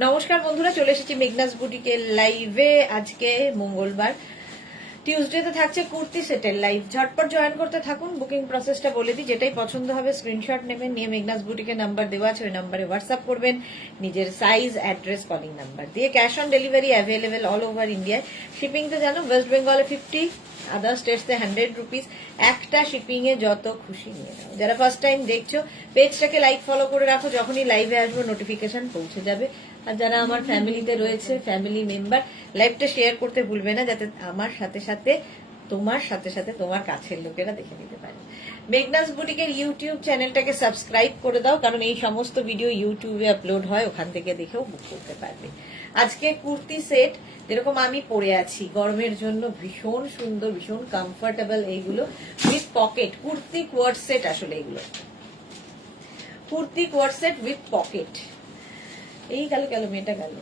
নমস্কার বন্ধুরা, চলে এসেছি মেঘনাস বুটিকের লাইভে। আজকে মঙ্গলবার, টিউসডেতে থাকছে কুর্তি সেটের লাইভ। ঝটপট জয়েন করতে থাকুন। বুকিং প্রসেসটা বলে দিই, যেটাই পছন্দ হবে স্ক্রিনশট নেবেন, নিয়ে মেঘনাস বুটিকের নাম্বার দেওয়া আছে, ওই নাম্বারে হোয়াটসঅ্যাপ করবেন নিজের সাইজ, অ্যাড্রেস, কলিং নাম্বার দিয়ে। Cash on delivery available all over ইন্ডিয়ায়। শিপিংতে জানো, ওয়েস্ট বেঙ্গলে 50, আদার স্টেটসে 100 রুপিস। একটা শিপিং এ যত খুশি নিয়ে নাও। যারা ফার্স্ট টাইম দেখছো, পেজটাকে লাইক ফলো করে রাখো, যখনই লাইভে আসবো নোটিফিকেশন পৌঁছে যাবে। আর যারা আমার ফ্যামিলিতে রয়েছে, ফ্যামিলি মেম্বার, লাইভটা শেয়ার করতে ভুলবে না, যাতে আমার সাথে সাথে তোমার কাছের লোকেরা দেখে নিতে পারে। মেঘনাস বুটিকের ইউটিউব চ্যানেলটাকে সাবস্ক্রাইব করে দাও, কারণ এই সমস্ত ভিডিও ইউটিউবে আপলোড হয়, ওখান থেকে দেখেও বুক করতে পারবে। আজকে কুর্তি সেট যেরকম আমি পরে আছি, গরমের জন্য ভীষণ সুন্দর, ভীষণ কমফোর্টেবল, এইগুলো with pocket kurti coord set. আসলে এগুলো kurti coord set with pocket. এই গেল মেয়েটা গেল।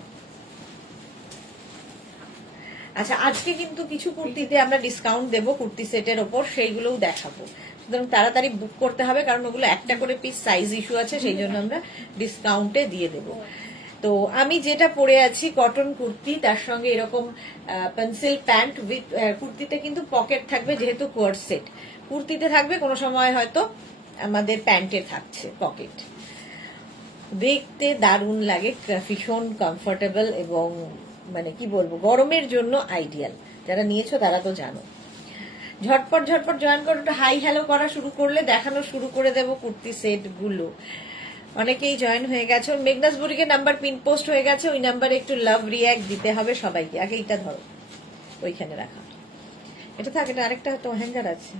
আচ্ছা, আজকে কিন্তু কিছু কুর্তিতে আমরা ডিসকাউন্ট দেবো কুর্তি সেটের ওপর, সেইগুলোও দেখাবো। সুতরাং তাড়াতাড়ি বুক করতে হবে, কারণ ওগুলো একটা করে পিস সাইজ ইস্যু আছে, সেই জন্য আমরা ডিসকাউন্টে দিয়ে দেবো। তো আমি যেটা পরে আছি কটন কুর্তি, তার সঙ্গে এরকম পেন্সিল প্যান্ট উইথ, কুর্তিতে কিন্তু পকেট থাকবে যেহেতু কোয়ার্ড সেট। কুর্তিতে থাকবে, কোনো সময় হয়তো আমাদের প্যান্টে থাকছে পকেট। দেখতে দারুণ লাগে, ভীষণ কমফোর্টেবল এবং মানে কি বলবো, গরমের জন্য আইডিয়াল। যারা নিয়েছো তারা তো জানো। ঝটপট জয়েন করো, একটু হাই হ্যালো করা শুরু করলে দেখানো শুরু করে দেবো কুর্তি সেট গুলো। অনেকেই জয়েন হয়ে গেছে। মেঘনাস বুটিকের নাম্বার পিন পোস্ট হয়ে গেছে, ওই নাম্বারে একটু লাভ রিয়াক্ট দিতে হবে সবাইকে। আগে এটা ধরো, ওইখানে রাখা। এটা থাক, এটা আরেকটা তো হ্যাঙ্গার আছে।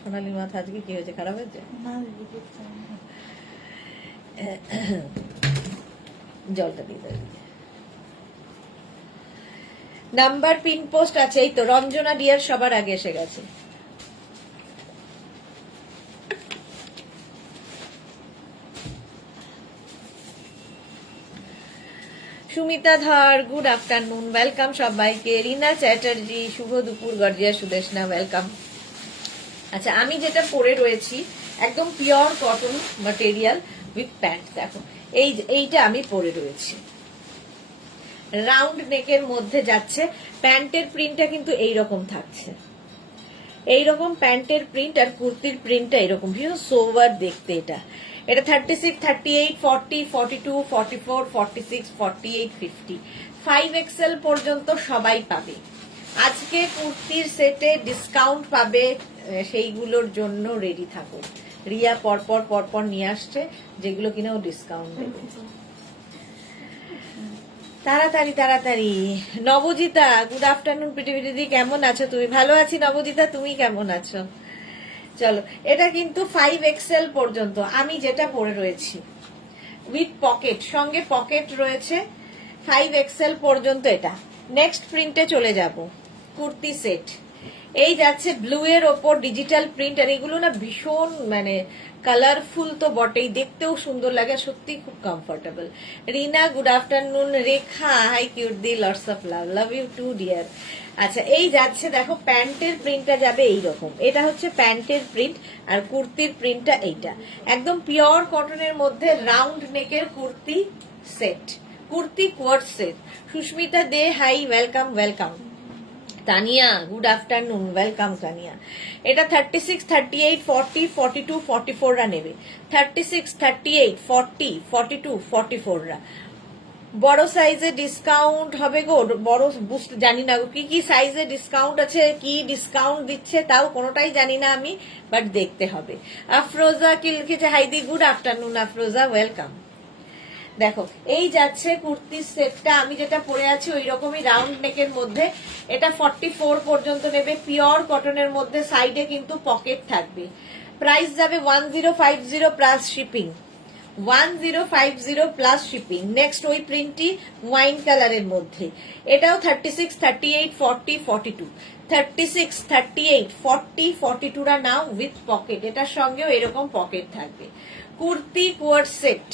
সোনালি মাথা আজকে কি হয়েছে, খারাপ হয়েছে? জলটা দিয়ে দেবে। নাম্বার পিন পোস্ট আছে, এই তো রঞ্জনা ডিয়ার সবার আগে এসে গেছে। সুমিতা ধর, গুড আফটারনুন, ওয়েলকাম সবাইকে। রিনা চ্যাটার্জি, শুভ দুপুর। গর্জিয়া সুদেশনা, ওয়েলকাম। আচ্ছা, আমি যেটা পরে রয়েছি একদম pure cotton material with pant. দেখো, এইটা আমি পরে রয়েছি, রাউন্ড নেকের মধ্যে যাচ্ছে। প্যান্টের প্রিন্টটা কিন্তু এইরকম থাকছে, এইরকম প্যান্টের প্রিন্ট, আর কুর্তির প্রিন্টটা এরকম, ভীষণ সোভার দেখতে। এটা 36, 38, 40, 42, 44, 46, 48, 50, 5XL পর্যন্ত সবাই পাবে। আজকে কুর্তির সেটে ডিসকাউন্ট পাবে, সেইগুলোর জন্য রেডি থাকো। রিয়া পরপর নিয়ে আসছে, যেগুলো কিনা ও ডিসকাউন্ট দেবে। তাড়াতাড়ি। নবজিতা, গুড আফটারনুন পৃথিবী, কেমন আছো তুমি? ভালো আছি নবজিতা, তুমি কেমন আছো? চলো, এটা কিন্তু 5XL পর্যন্ত আমি যেটা পরে রয়েছি, উইথ পকেট, সঙ্গে পকেট রয়েছে। 5XL পর্যন্ত এটা। নেক্সট প্রিন্টে চলে যাব। কুর্তি সেট এই যাচ্ছে ব্লু এর ওপর ডিজিটাল প্রিন্ট, আর এগুলো না ভীষণ মানে কালারফুল তো বটেই, দেখতেও সুন্দর লাগে, সত্যি খুব comfortable. Rina, good afternoon. Rekha, hi cute দি, lots of love you too dear. আচ্ছা, এই যাচ্ছে, দেখো প্যান্টের প্রিন্টটা যাবে এইরকম। এটা হচ্ছে প্যান্টের প্রিন্ট, আর কুর্তির প্রিন্টটা এইটা। একদম পিওর কটনের মধ্যে রাউন্ড নেকের kurti set, kurti coord set. Sushmita De, hi, welcome. Tania, good afternoon, welcome Tania. এটা 36, 38, 40, 42, 44 রা নেবে। 36, 38, 40, 42, 44 রা। বড় সাইজে ডিসকাউন্ট হবে গো, বড় বুঝতে জানি না গো, কি সাইজে ডিসকাউন্ট আছে, কি ডিসকাউন্ট দিচ্ছে তাও কোনোটাই জানি না আমি, বাট দেখতে হবে। আফরোজা কি লিখেছে, হাইদি, গুড আফটারনুন আফরোজা, ওয়েলকাম। দেখো, এই যাচ্ছে কুর্তির সেটটা, আমি যেটা পরে আছি ওই রকমই রাউন্ড নেকের মধ্যে। এটা 44 পর্যন্ত নেবে, পিওর কটনের মধ্যে, সাইডে কিন্তু পকেট থাকবে। প্রাইস যাবে 1050 plus shipping, 1050 plus shipping. Next ওই প্রিন্টটি ওয়াইন কালারের মধ্যে, এটাও 36, 38, 40, 42, 36, 38, 40, 42 রা নাও উইথ পকেট। এটার সঙ্গেও এরকম পকেট থাকবে। কুর্তি কোয়ার্ড সেট,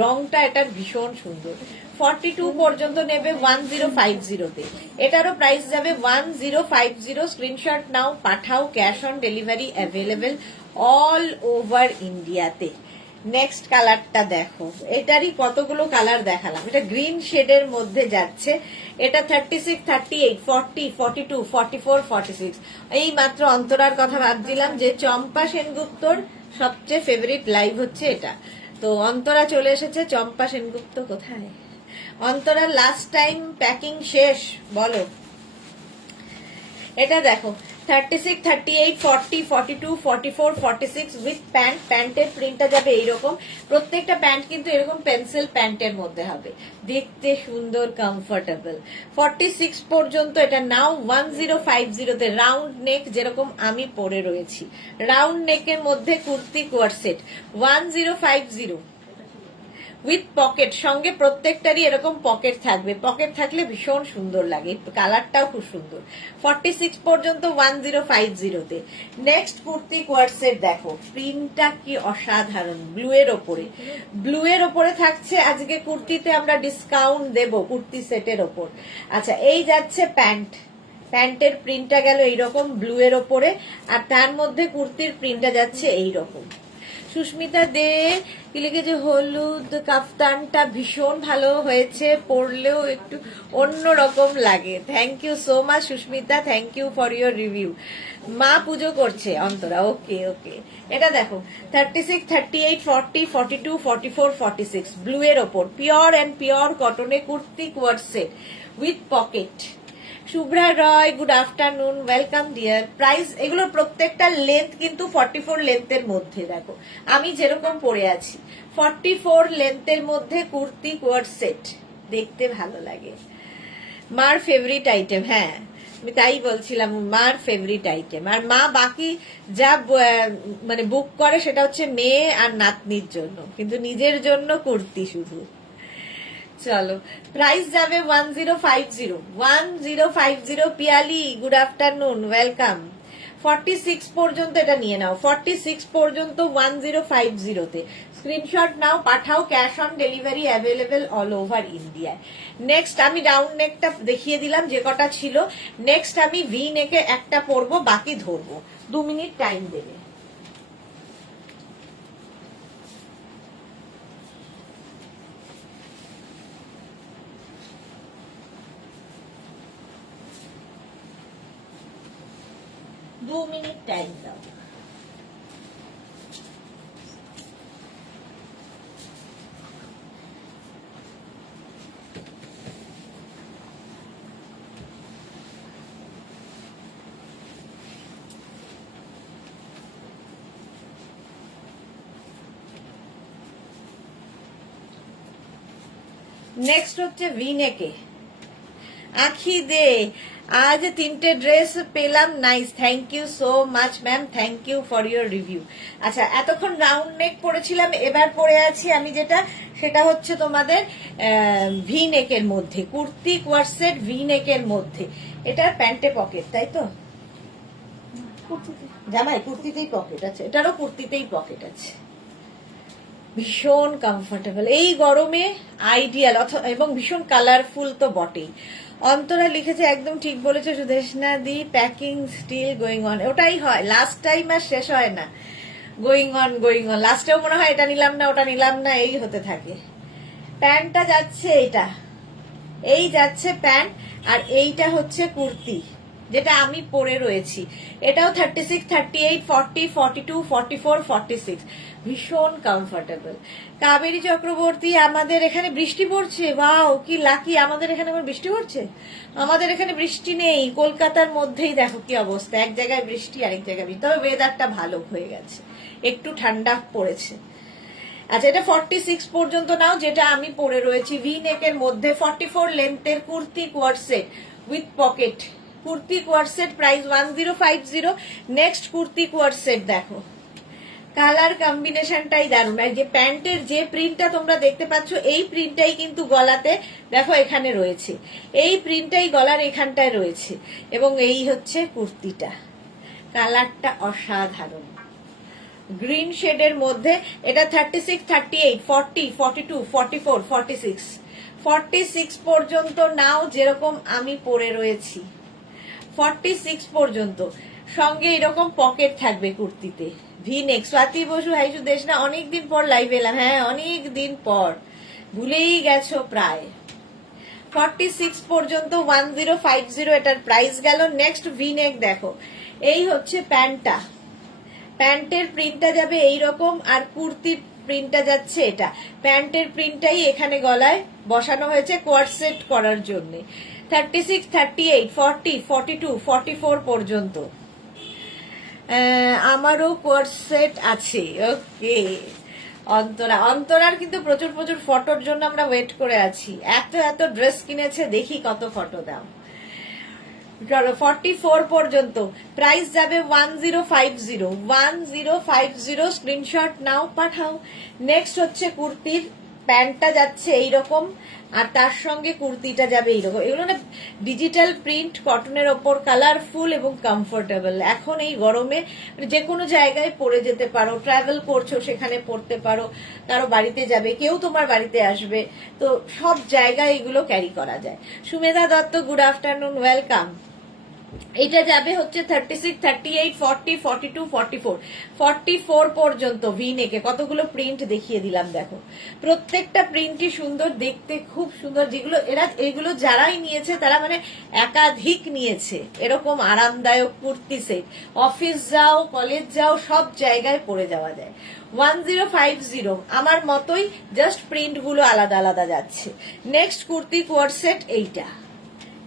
রংটা এটার ভীষণ সুন্দর। 42 পর্যন্ত নেবে 1050 তে। এটারও প্রাইস যাবে 1050। স্ক্রিনশট নাও, পাঠাও, cash on delivery available all over ইন্ডিয়াতে। নেক্সট কালারটা দেখো, এটারই কতগুলো কালার দেখালাম। এটা গ্রিন শেডের মধ্যে যাচ্ছে, এটা 36, 38, 40, 42, 44, 46। এই মাত্র অন্তরার কথা ভাবছিলাম যে চম্পা সেনগুপ্তর সবচেয়ে ফেভারিট লাইভ হচ্ছে এটা। তো অন্তরা চলে এসেছে। চম্পা সেনগুপ্ত কোথায়? অন্তরা লাস্ট টাইম প্যাকিং শেষ, বলো। এটা দেখো 36, 38, 40, 42, 44, 46 উইথ প্যান্ট। প্যান্টের প্রিন্টটা যাবে এইরকম। প্রত্যেকটা প্যান্ট কিন্তু এরকম পেন্সিল প্যান্টের মধ্যে হবে, দেখতে সুন্দর, কমফোর্টেবল। 46 পর্যন্ত এটা নাও 1050 রাউন্ড নেক, যেরকম আমি পরে রয়েছি। রাউন্ড নেকের মধ্যে কুর্তি কোয়ারসেট 1050 উইথ পকেট। সঙ্গে প্রত্যেকটারই এরকম পকেট থাকবে। পকেট থাকলে ভীষণ সুন্দর লাগে, কালারটাও খুব সুন্দর। 46 পর্যন্ত 1050 নেক্সট কুর্তি কোয়ারসেট দেখো, প্রিন্টটা কি অসাধারণ, ব্লু এর ওপরে। ব্লু এর ওপরে থাকছে আজকে কুর্তিতে আমরা ডিসকাউন্ট দেব কুর্তি সেটের ওপর। আচ্ছা, এই যাচ্ছে প্যান্ট। প্যান্টের প্রিন্টটা গেল এইরকম ব্লু এর ওপরে, আর তার মধ্যে কুর্তির প্রিন্টটা যাচ্ছে এইরকম। সুস্মিতা দে কি লিখেছে, হলুদ কাফতানটা ভীষণ ভালো হয়েছে, পরলেও একটু অন্যরকম লাগে। Thank you so much Susmita, thank you for your review. মা পুজো করছে অন্তরা, ওকে ওকে। এটা দেখো 36, 38, 40, 42, 44, 46 ব্লু এর ওপর, পিওর অ্যান্ড পিওর কটনে kurti coord set with pocket. Shubhra Roy, good afternoon, welcome dear. Price এগুলোর প্রত্যেকটা লেন্থ কিন্তু 44 লেন্থের মধ্যে। দেখো আমি যেরকম পরে আছি 44 লেন্থের মধ্যে কুর্তি কোয়ার সেট, দেখতে ভালো লাগে। মার ফেভারিট আইটেম, হ্যাঁ আমি তাই বলছিলাম, মার ফেভারিট আইটেম। আর মা বাকি যা মানে বুক করে সেটা হচ্ছে মেয়ে আর নাতনির জন্য, কিন্তু নিজের জন্য কুর্তি শুধু। চলো, প্রাইস যাবে 1050 পিয়ালি, গুড আফটারনুন, ওয়েলকাম। 46 পর্যন্ত এটা নিয়ে নাও, 46 পর্যন্ত 1050 স্ক্রিনশট নাও, পাঠাও। Cash on delivery available all over ইন্ডিয়ায়। নেক্সট আমি রাউন্ড নেকটা দেখিয়ে দিলাম যে কটা ছিল। নেক্সট আমি ভি নেকে একটা পরবো, বাকি ধরবো। 2 মিনিট টাইম দেবে। দু মিনিট টাইম দাও। নেক্সট হচ্ছে ভি নেকে। আখি দে, আজ 3টে ড্রেস পেলাম, nice, thank you so much ma'am, thank you for your review. আচ্ছা, এতক্ষণ রাউন্ড নেক পরেছিলাম, এবার পরে আছি আমি যেটা, সেটা হচ্ছে তোমাদের ভি নেকের মধ্যে কুর্তি কোয়ারসেট, ভি নেকের মধ্যে। এটার প্যান্টে পকেট, তাই তো? জামাই কুর্তিতেই পকেট আছে, এটারও কুর্তিতেই পকেট আছে। ভীষণ কমফোর্টেবল এই গরমে, আইডিয়াল। এবং ভীষণ কালারফুল তো বটেই। অন্তরা লিখেছে একদম ঠিক বলেছে সুদেশনা দি, প্যাকিং স্টিল গোয়িং অন। ওটাই হয়, লাস্ট টাইম আর শেষ হয় না, গোয়িং অন গোয়িং অন। লাস্টেও মনে হয় এটা নিলাম না, ওটা নিলাম না, এই হতে থাকে। প্যান্টটা যাচ্ছে এটা, এই যাচ্ছে প্যান্ট, আর এইটা হচ্ছে কুর্তি যেটা আমি পরে রয়েছি। এটাও 36, 38, 40, 42, 44, 46 ভীষণ কমফোর্টেবল। কাবেরী চক্রবর্তী, আমাদের এখানে বৃষ্টি পড়ছে, ওয়াও কি লাকি, আমাদের এখানে আবার বৃষ্টি পড়ছে। আমাদের এখানে বৃষ্টি নেই, কলকাতার মধ্যেই দেখো কি অবস্থা, এক জায়গায় বৃষ্টি আরেক জায়গায় বৃষ্টি। তবে ওয়েদারটা ভালো হয়ে গেছে, একটু ঠান্ডা পড়েছে। আচ্ছা, এটা 46 পর্যন্ত নাও, যেটা আমি পরে রয়েছি ভি নেকের মধ্যে। 44 লেন্থের kurti coord set with pocket, kurti coord set, price 1050। Next kurti coord set দেখো, কালার কম্বিনেশনটাই দারুণ। আর যে প্যান্টের যে প্রিন্টটা তোমরা দেখতে পাচ্ছ, এই প্রিন্টটাই কিন্তু গলাতে দেখো এখানে রয়েছে, এই প্রিন্টটাই গলার এখানটায় রয়েছে। এবং এই হচ্ছে কুর্তিটা, কালারটা অসাধারণ, গ্রিন শেডের মধ্যে। এটা 36, 38, 40, 42, 44, 46 46 পর্যন্ত নাও, যেরকম আমি পরে রয়েছি 46 পর্যন্ত। সঙ্গে এরকম পকেট থাকবে কুর্তিতে, ভি নেক। স্বাতি বসু হাইসু দেশ না, অনেকদিন পর লাইভ এলাম। হ্যাঁ অনেক দিন পর, ভুলেই গেছো প্রায়। 46 পর্যন্ত 1050 এটার প্রাইস গেল। নেক্সট ভি নেক দেখো, এই হচ্ছে প্যান্টটা, প্যান্টের প্রিন্টটা যাবে এইরকম, আর কুর্তির প্রিন্টটা যাচ্ছে এটা। প্যান্টের প্রিন্টটাই এখানে গলায় বসানো হয়েছে কোয়ার্ড সেট করার জন্য। 36, 38, 40, 42, 44 পর্যন্ত আমারও কোয়ার্ড সেট আছে। ওকে অন্তরা, অন্তরার কিন্তু প্রচুর প্রচুর ফটোর জন্য আমরা ওয়েট করে আছি। এত এত ড্রেস কিনেছে, দেখি কত ফটো দাও। চলো 44 পর্যন্ত প্রাইস যাবে 1050, 1050। স্ক্রিনশট নাও, পাঠাও। নেক্সট হচ্ছে কুর্তির প্যান্টটা যাচ্ছে এইরকম, আর তার সঙ্গে কুর্তিটা যাবে এইরকম। এগুলো না ডিজিটাল প্রিন্ট, কটনের ওপর, কালারফুল এবং কমফোর্টেবল। এখন এই গরমে যে কোনো জায়গায় পরে যেতে পারো, ট্রাভেল করছো সেখানে পরতে পারো, কারো বাড়িতে যাবে, কেউ তোমার বাড়িতে আসবে, তো সব জায়গায় এগুলো ক্যারি করা যায়। Sumedha Dutta, good afternoon, welcome. এটা যাবে হচ্ছে 36, 38, 40, 42, 44, 44 পর্যন্ত ভি নেকে। কতগুলো প্রিন্ট দেখিয়ে দিলাম দেখো, প্রত্যেকটা প্রিন্টই সুন্দর দেখতে, খুব সুন্দর। যেগুলো এগুলো যারাই নিয়েছে তারা মানে একাধিক নিয়েছে। এরকম আরামদায়ক কুর্তি সেট, অফিস যাও, কলেজ যাও, সব জায়গায় পরে যাওয়া যায়। 1050 আমার মতোই, জাস্ট প্রিন্ট গুলো আলাদা আলাদা যাচ্ছে। নেক্সট কুর্তি কোয়ার্ড সেট, এইটা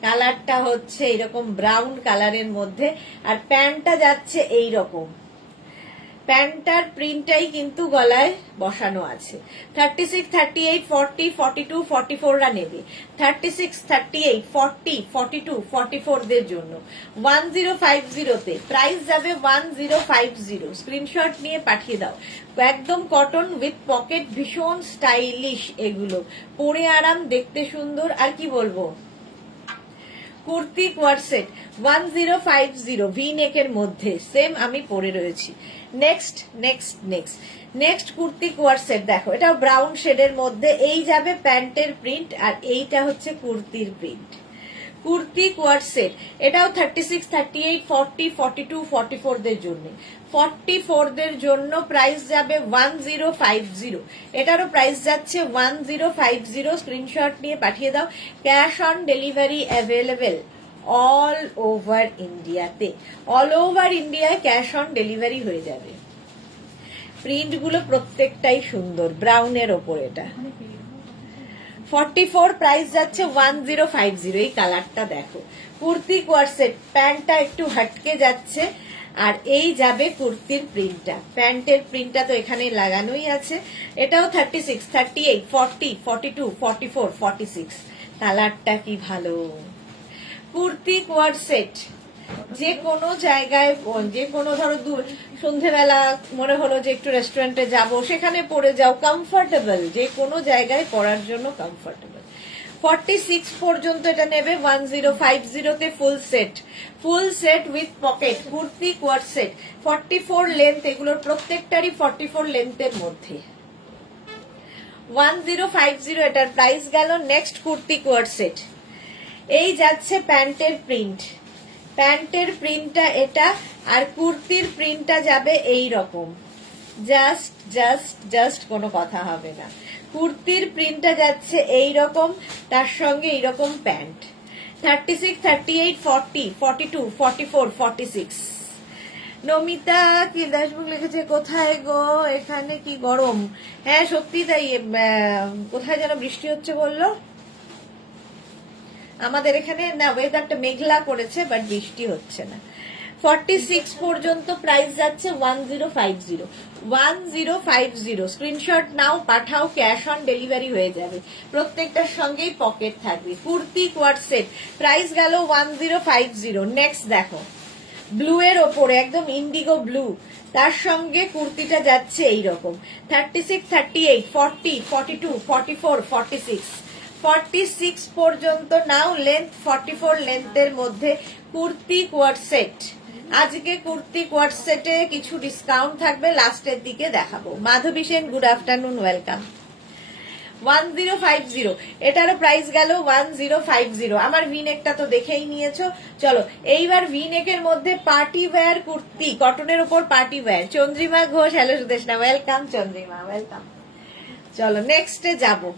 কালারটা হচ্ছে এইরকম ব্রাউন কালারের মধ্যে, আর প্যান্টটা যাচ্ছে এইরকম। প্যান্টটার প্রিন্টটাই কিন্তু গলায় বসানো আছে। 36, 38, 40, 42, 44 রা নেবে। 36, 38, 40, 42, 44 দের জন্য 1050 তে প্রাইস যাবে 1050। স্ক্রিনশট নিয়ে পাঠিয়ে দাও। একদম কটন উইথ পকেট, ভীষণ স্টাইলিশ এগুলো, পরে আরাম, দেখতে সুন্দর। আর কি বলবো, কুর্তি কোয়ার্ড সেট 1050 ভি নেকের মধ্যে, সেম আমি পরে রয়েছি। Next next next next kurti coord set দেখো, এটা ব্রাউন শেডের মধ্যে। এই যাবে প্যান্টের প্রিন্ট, আর এইটা হচ্ছে কুর্তির প্রিন্ট। কুর্তি কোয়ার্ড সেট এটাও 36, 38, 40, 42, 44 দের জন্য। 44 দের জন্য প্রাইস যাবে 1050। এটারও প্রাইস যাচ্ছে 1050। স্ক্রিনশট নিয়ে পাঠিয়ে দাও। Cash on delivery available all over ইন্ডিয়াতে। অল ওভার ইন্ডিয়ায় ক্যাশ অন ডেলিভারি হয়ে যাবে। প্রিন্টগুলো প্রত্যেকটাই সুন্দর, ব্রাউনের ওপর এটা। 44 প্রাইস যাচ্ছে 1050। এই কালারটা দেখো, কুর্তি কোয়ার্ড সেট, প্যান্টটা একটু হটকে যাচ্ছে, আর এই যাবে কুর্তির প্রিন্টটা। প্যান্টের প্রিন্টটা তো এখানে লাগানোই আছে। এটাও 36, 38, 40, 42, 44, 46। কালারটা কি ভালো। কুর্তি কোয়ার্ড সেট যে কোনো জায়গায়, যে কোনো ধরো দূর সন্ধেবেলা মনে হলো যে একটু রেস্টুরেন্টে যাব, সেখানে পরে যাও, কমফোর্টেবল, যে কোনো জায়গায় পরার জন্য কমফোর্টেবল। 46 পর্যন্ত এটা নেবে 1050 তে full set, full set with pocket kurti coord set. 44 length, এগুলোর প্রত্যেকটারই 44 লেন্থের মধ্যে। 1050 এটার প্রাইস গেল। নেক্সট কুর্তি কোয়ার্ড সেট, এই যাচ্ছে প্যান্টের প্রিন্ট, প্যান্টের প্রিন্টটা এটা, আর কুর্তির প্রিন্টটা যাবে এই রকম। জাস্ট জাস্ট জাস্ট কোনো কথা হবে না। কুর্তির প্রিন্টটা যাচ্ছে এই রকম, তার সঙ্গে এইরকম প্যান্ট। 36, 38, 40, 42, 44, 46। নমিতা কি দাসবুক লিখেছে, কোথায় গো, এখানে কি গরম। হ্যাঁ সত্যি তাই, কোথায় যেন বৃষ্টি হচ্ছে বললো। আমাদের এখানে না ওয়েদারটা মেঘলা করেছে, বাট বৃষ্টি হচ্ছে না। 46 পর্যন্ত প্রাইস যাচ্ছে 1050। 1050 স্ক্রিনশট নাও, পাঠাও, ক্যাশ অন ডেলিভারি হয়ে যাবে। প্রত্যেকটার সঙ্গেই পকেট থাকবে। কুর্তি কোয়ার্ড সেট প্রাইস গেল 1050। নেক্সট দেখো, ব্লু এর ওপরে একদম ইন্ডিগো ব্লু, তার সঙ্গে কুর্তিটা যাচ্ছে এইরকম। 36, 38, 40, 42, 44, 46। 46 পর্যন্ত নাও, লেন্থ 44 লেন্থের মধ্যে কুর্তি কোয়ার্ড সেট। আজকে কুর্তি কোয়ার্ড সেটে কিছু ডিসকাউন্ট থাকবে, লাস্টের দিকে দেখাবো। মাধবী সেন, গুড আফটারনুন, ওয়েলকাম। 1050। এটারও প্রাইস গেল 1050। আমার ভিনেকটা তো দেখেই নিয়েছো। চলো এইবার ভিনেকের মধ্যে পার্টি ওয়্যার কুর্তি, কটনের উপর party wear. Chandrima Ghosh, hello Sudeshna, welcome Chandrima, welcome. চলো নেক্সটে যাবো।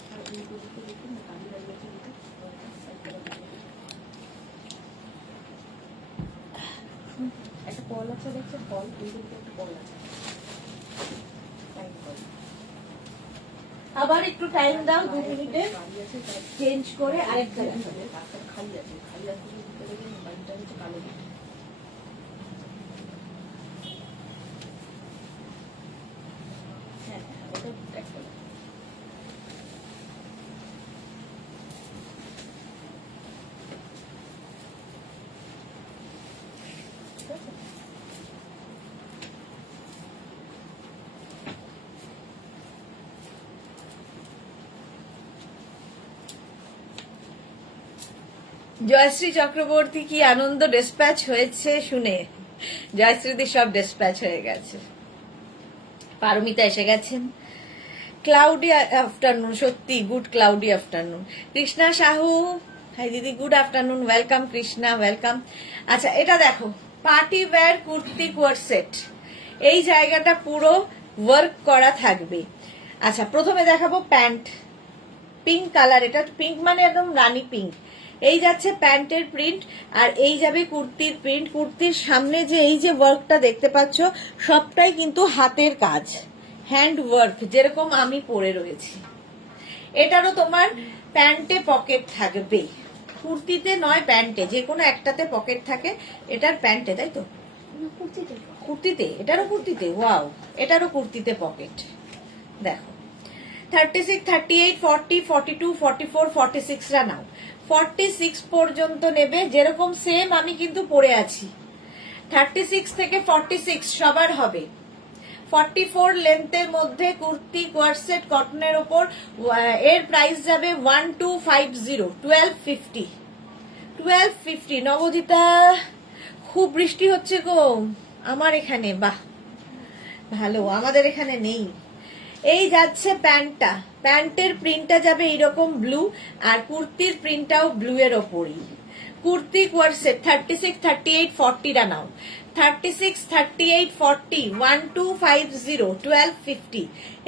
আবার একটু টাইম দাও, 2 মিনিটে চেঞ্জ করে আরেকটা জয়শ্রী চক্রবর্তী, কি আনন্দ, ডিসপ্যাচ হয়েছে শুনে। জয়শ্রীদির সব ডিসপ্যাচ হয়ে গেছে। পারমিতা এসে গেছেন। ক্লাউডি আফটারনুন, সত্যি good cloudy afternoon. Krishna Sahu, hi দিদি, good afternoon, welcome Krishna, welcome. আচ্ছা এটা দেখো, পার্টি ওয়্যার কুর্তি কোয়ার সেট। এই জায়গাটা পুরো ওয়ার্ক করা থাকবে। আচ্ছা প্রথমে দেখাবো প্যান্ট, পিঙ্ক কালার, এটা পিঙ্ক মানে একদম রানী পিঙ্ক। এই যাচ্ছে প্যান্টের প্রিন্ট, আর এই যাবে কুর্তির প্রিন্ট। কুর্তির সামনে যে এই যে ওয়ার্কটা দেখতে পাচ্ছ, সবটাই কিন্তু হাতের কাজ, হ্যান্ড ওয়ার্ক, যেরকম আমি পরে রয়েছি। এটারও তোমার প্যান্টে পকেট থাকবে, কুর্তিতে নয় প্যান্টে, যে কোনো একটাতে পকেট থাকে। এটার প্যান্টে, তাই তো? কুর্তিতে, এটারও কুর্তিতে, ওয়াও, এটারও কুর্তিতে পকেট। দেখো 36, 38, 40, 42, 44, 46 রা নাও। 46 পর্যন্ত নেবে, যেরকম সেম আমি কিন্তু পরে আছি। 36 থেকে 46 সবার হবে। 44 লেন্থের মধ্যে কুর্তি কোয়ারসেট কটনের ওপর, এর প্রাইস যাবে 1250, 1250, 1250। নবদিতা, খুব বৃষ্টি হচ্ছে গো আমার এখানে, বাহ ভালো, আমাদের এখানে নেই। এই যাচ্ছে প্যান্টটা, প্যান্টের প্রিন্টটা যাবে এইরকম ব্লু, আর কুর্তির প্রিন্টটাও ব্লু এর ওপরই। কুর্তি কোয়ারসেট 36, 38, 40 রা নাও। 36, 38, 40, 1250, 1250।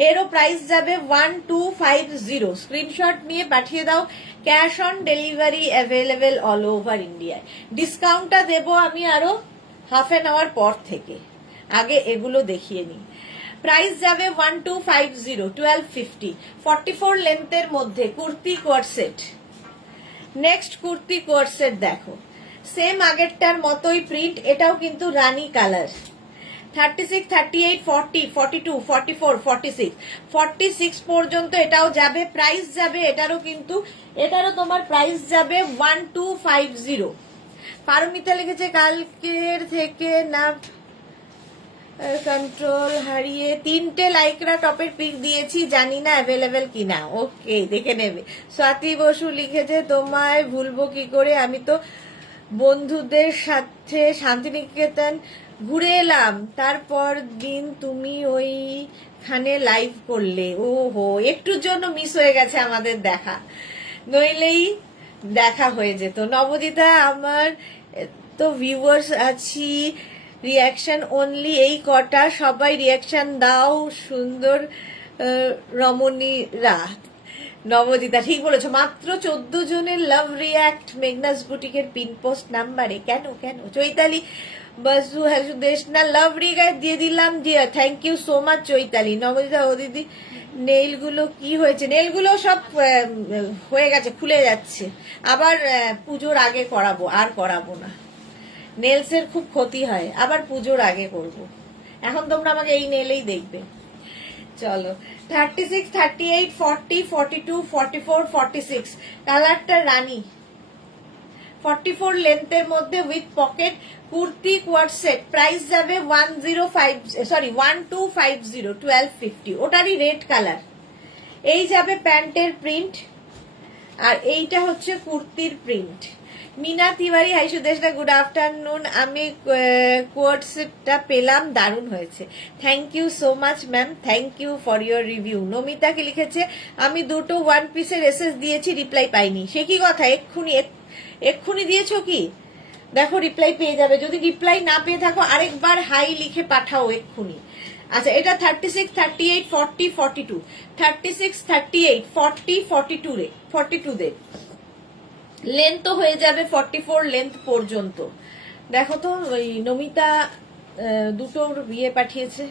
এরও প্রাইস যাবে 1250। স্ক্রিনশট নিয়ে পাঠিয়ে দাও। Cash on delivery available all over ইন্ডিয়ায়। ডিসকাউন্টটা দেবো আমি আরো হাফ অ্যান আওয়ার পর থেকে, আগে এগুলো দেখিয়ে নিই। প্রাইস যাবে 1250, 1250। 44 লেন্থের মধ্যে কুর্তি কোয়ারসেট। নেক্সট কুর্তি কোয়ারসেট দেখো, সেম আগেরটার মতোই প্রিন্ট, এটাও কিন্তু রানী কালার। 36, 38, 40, 42, 44, 46, 46 পর্যন্ত এটাও যাবে। প্রাইস যাবে এটারও কিন্তু, এটারও তোমার প্রাইস যাবে 1250। পারমিতা লিখেছে কালকের থেকে না কন্ট্রোল হারিয়ে 3টে লাইকরা টপের পিক দিয়েছি, জানি না অ্যাভেলেবেল কিনা। ওকে, দেখে নেবে। স্বাতি বসু লিখেছে তোমায় ভুলবো কি করে, আমি তো বন্ধুদের সাথে শান্তিনিকেতন ঘুরে এলাম, তারপর দিন তুমি ওইখানে লাইভ করলে। ও হো, একটুর জন্য মিস হয়ে গেছে আমাদের দেখা, নইলেই দেখা হয়ে যেত। নবদিতা, আমার তো ভিউয়ার্স আছি, রিয়াকশন অনলি এই কটা, সবাই রিয়াকশন দাও, সুন্দর রমণীরা। নবদিতা ঠিক বলেছো, মাত্র 14 জনের লাভ রিয়াক্ট মেঘনাস বুটিকের পিন পোস্ট নাম্বারে। কেন কেন? চৈতালি বাসু, হ্যাঁ সুদেশনা, লাভ রিয়াক্ট দিয়ে দিলাম, dear, thank you so much Chaitali. Nabadita, ও দিদি নেইল গুলো কি হয়েছে? নেইল গুলো সব হয়ে গেছে, খুলে যাচ্ছে। আবার পুজোর আগে করাবো, আর করাবো না। নেলসের খুব ক্ষতি হয়, আবার পুজোর আগে করব। এখন তোমরা আমাকে এই নেলেই দেখবে। চলো 36, 38, 40, 42, 44, 46 কালারটা রানী। 44 লেন্থের মধ্যে with pocket kurti coord set. Price যাবে 1250, 1250, ওটারই রেড কালার। এই যাবে প্যান্টের প্রিন্ট, আর এইটা হচ্ছে কুর্তির print. Mina Tiwari, hi Sudeshna, good afternoon. আমি কোয়ার্টসটা পেলাম, দারুণ হয়েছে। Thank you so much ma'am, thank you for your review. Namita কি লিখেছে, আমি দুটো ওয়ান পিসের এসএস দিয়েছি, রিপ্লাই পাইনি। সে কি কথা, এক্ষুনি দিয়েছো কি? দেখো রিপ্লাই পেয়ে যাবে। যদি রিপ্লাই না পেয়ে থাকো আরেকবার হাই লিখে পাঠাও এক্ষুনি। আচ্ছা, এটা 36, 38, 40, 42, 36, 38, 40, 42 রে 42 দে লেন্থ তো হয়ে যাবে 44 লেন্থ পর্যন্ত। দেখো তো ওই নমিতা দুটো বিয়ে পাঠিয়েছে।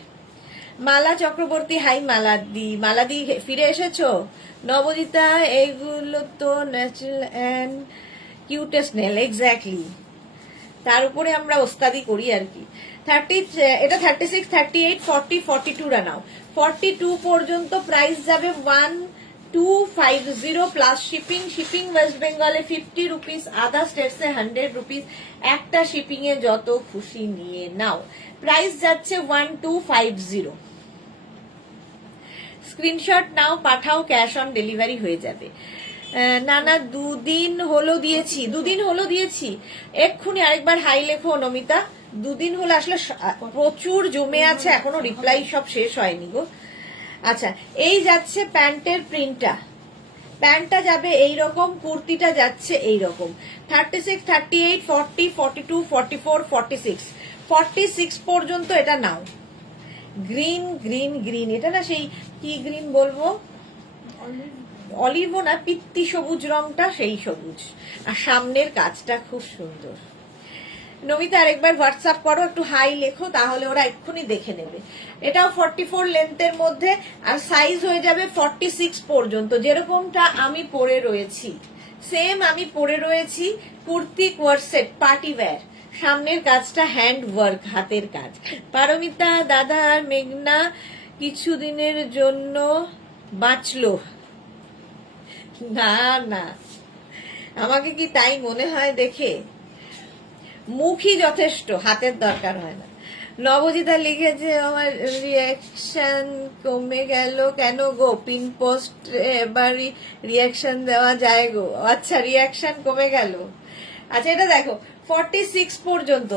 মালা চক্রবর্তী, হাই মালাদি ফিরে এসেছো। নবজিতা, এইগুলো তো natural and cutest nail, exactly. তার উপরে আমরা ওস্তাদি করি আর কি। এটা 36, 38, 40, 42 রা নাও। 42 পর্যন্ত প্রাইস যাবে 1250 প্লাস শিপিং। শিপিং ওয়েস্ট বেঙ্গলে 50 রুপিস, আদার স্টেটসে 100 রুপিস। একটা শিপিং এ যত খুশি নিয়ে নাও। প্রাইস যাচ্ছে 1250। স্ক্রিনশট নাও, পাঠাও, ক্যাশ অন ডেলিভারি হয়ে যাবে। না দুদিন হলো দিয়েছি। এক্ষুনি আরেকবার হাই লেখো নমিতা। দুদিন হলো, আসলে প্রচুর জমে আছে, এখনো রিপ্লাই সব শেষ হয়নি গো। আচ্ছা, এই যাচ্ছে প্যান্টের প্রিন্টটা। প্যান্টটা যাবে এইরকম, কুর্তিটা যাচ্ছে এইরকম। 36, 38, 40, 42, 44, 46, 46 পর্যন্ত এটা নাও। গ্রিন গ্রিন গ্রিন, এটা না সেই কি গ্রিন বলবো, অলিভও না, পিত্তি সবুজ রংটা, সেই সবুজ। আর সামনের কাজটা খুব সুন্দর। নমিতা আরেকবার হোয়াটসঅ্যাপ করো, একটু হাই লেখো, তাহলে ওরা এক্ষুনি দেখে নেবে। এটাও 44 লেন্থের মধ্যে, আর সাইজ হয়ে যাবে 46 পর্যন্ত, যেরকমটা আমি পরে রয়েছি সেম আমি পরে রয়েছি। কুর্তি কোয়ার্সেট পার্টি ওয়্যার, সামনের কাজটা হ্যান্ড ওয়ার্ক, হাতের কাজ। পারমিতা, দাদা আর মেঘনা কিছুদিনের জন্য বাঁচলো না, আমাকে কি তাই মনে হয় দেখে? মুখই যথেষ্ট, হাতের দরকার হয় না। নবজিতা লিখেছে, আমার রিয়াকশন কমে গেল কেন গো? পিন পোস্ট এবারই রিয়াকশন দেওয়া যায় গো। আচ্ছা, রিয়াকশন কমে গেল। আচ্ছা, এটা দেখো 46 পর্যন্ত,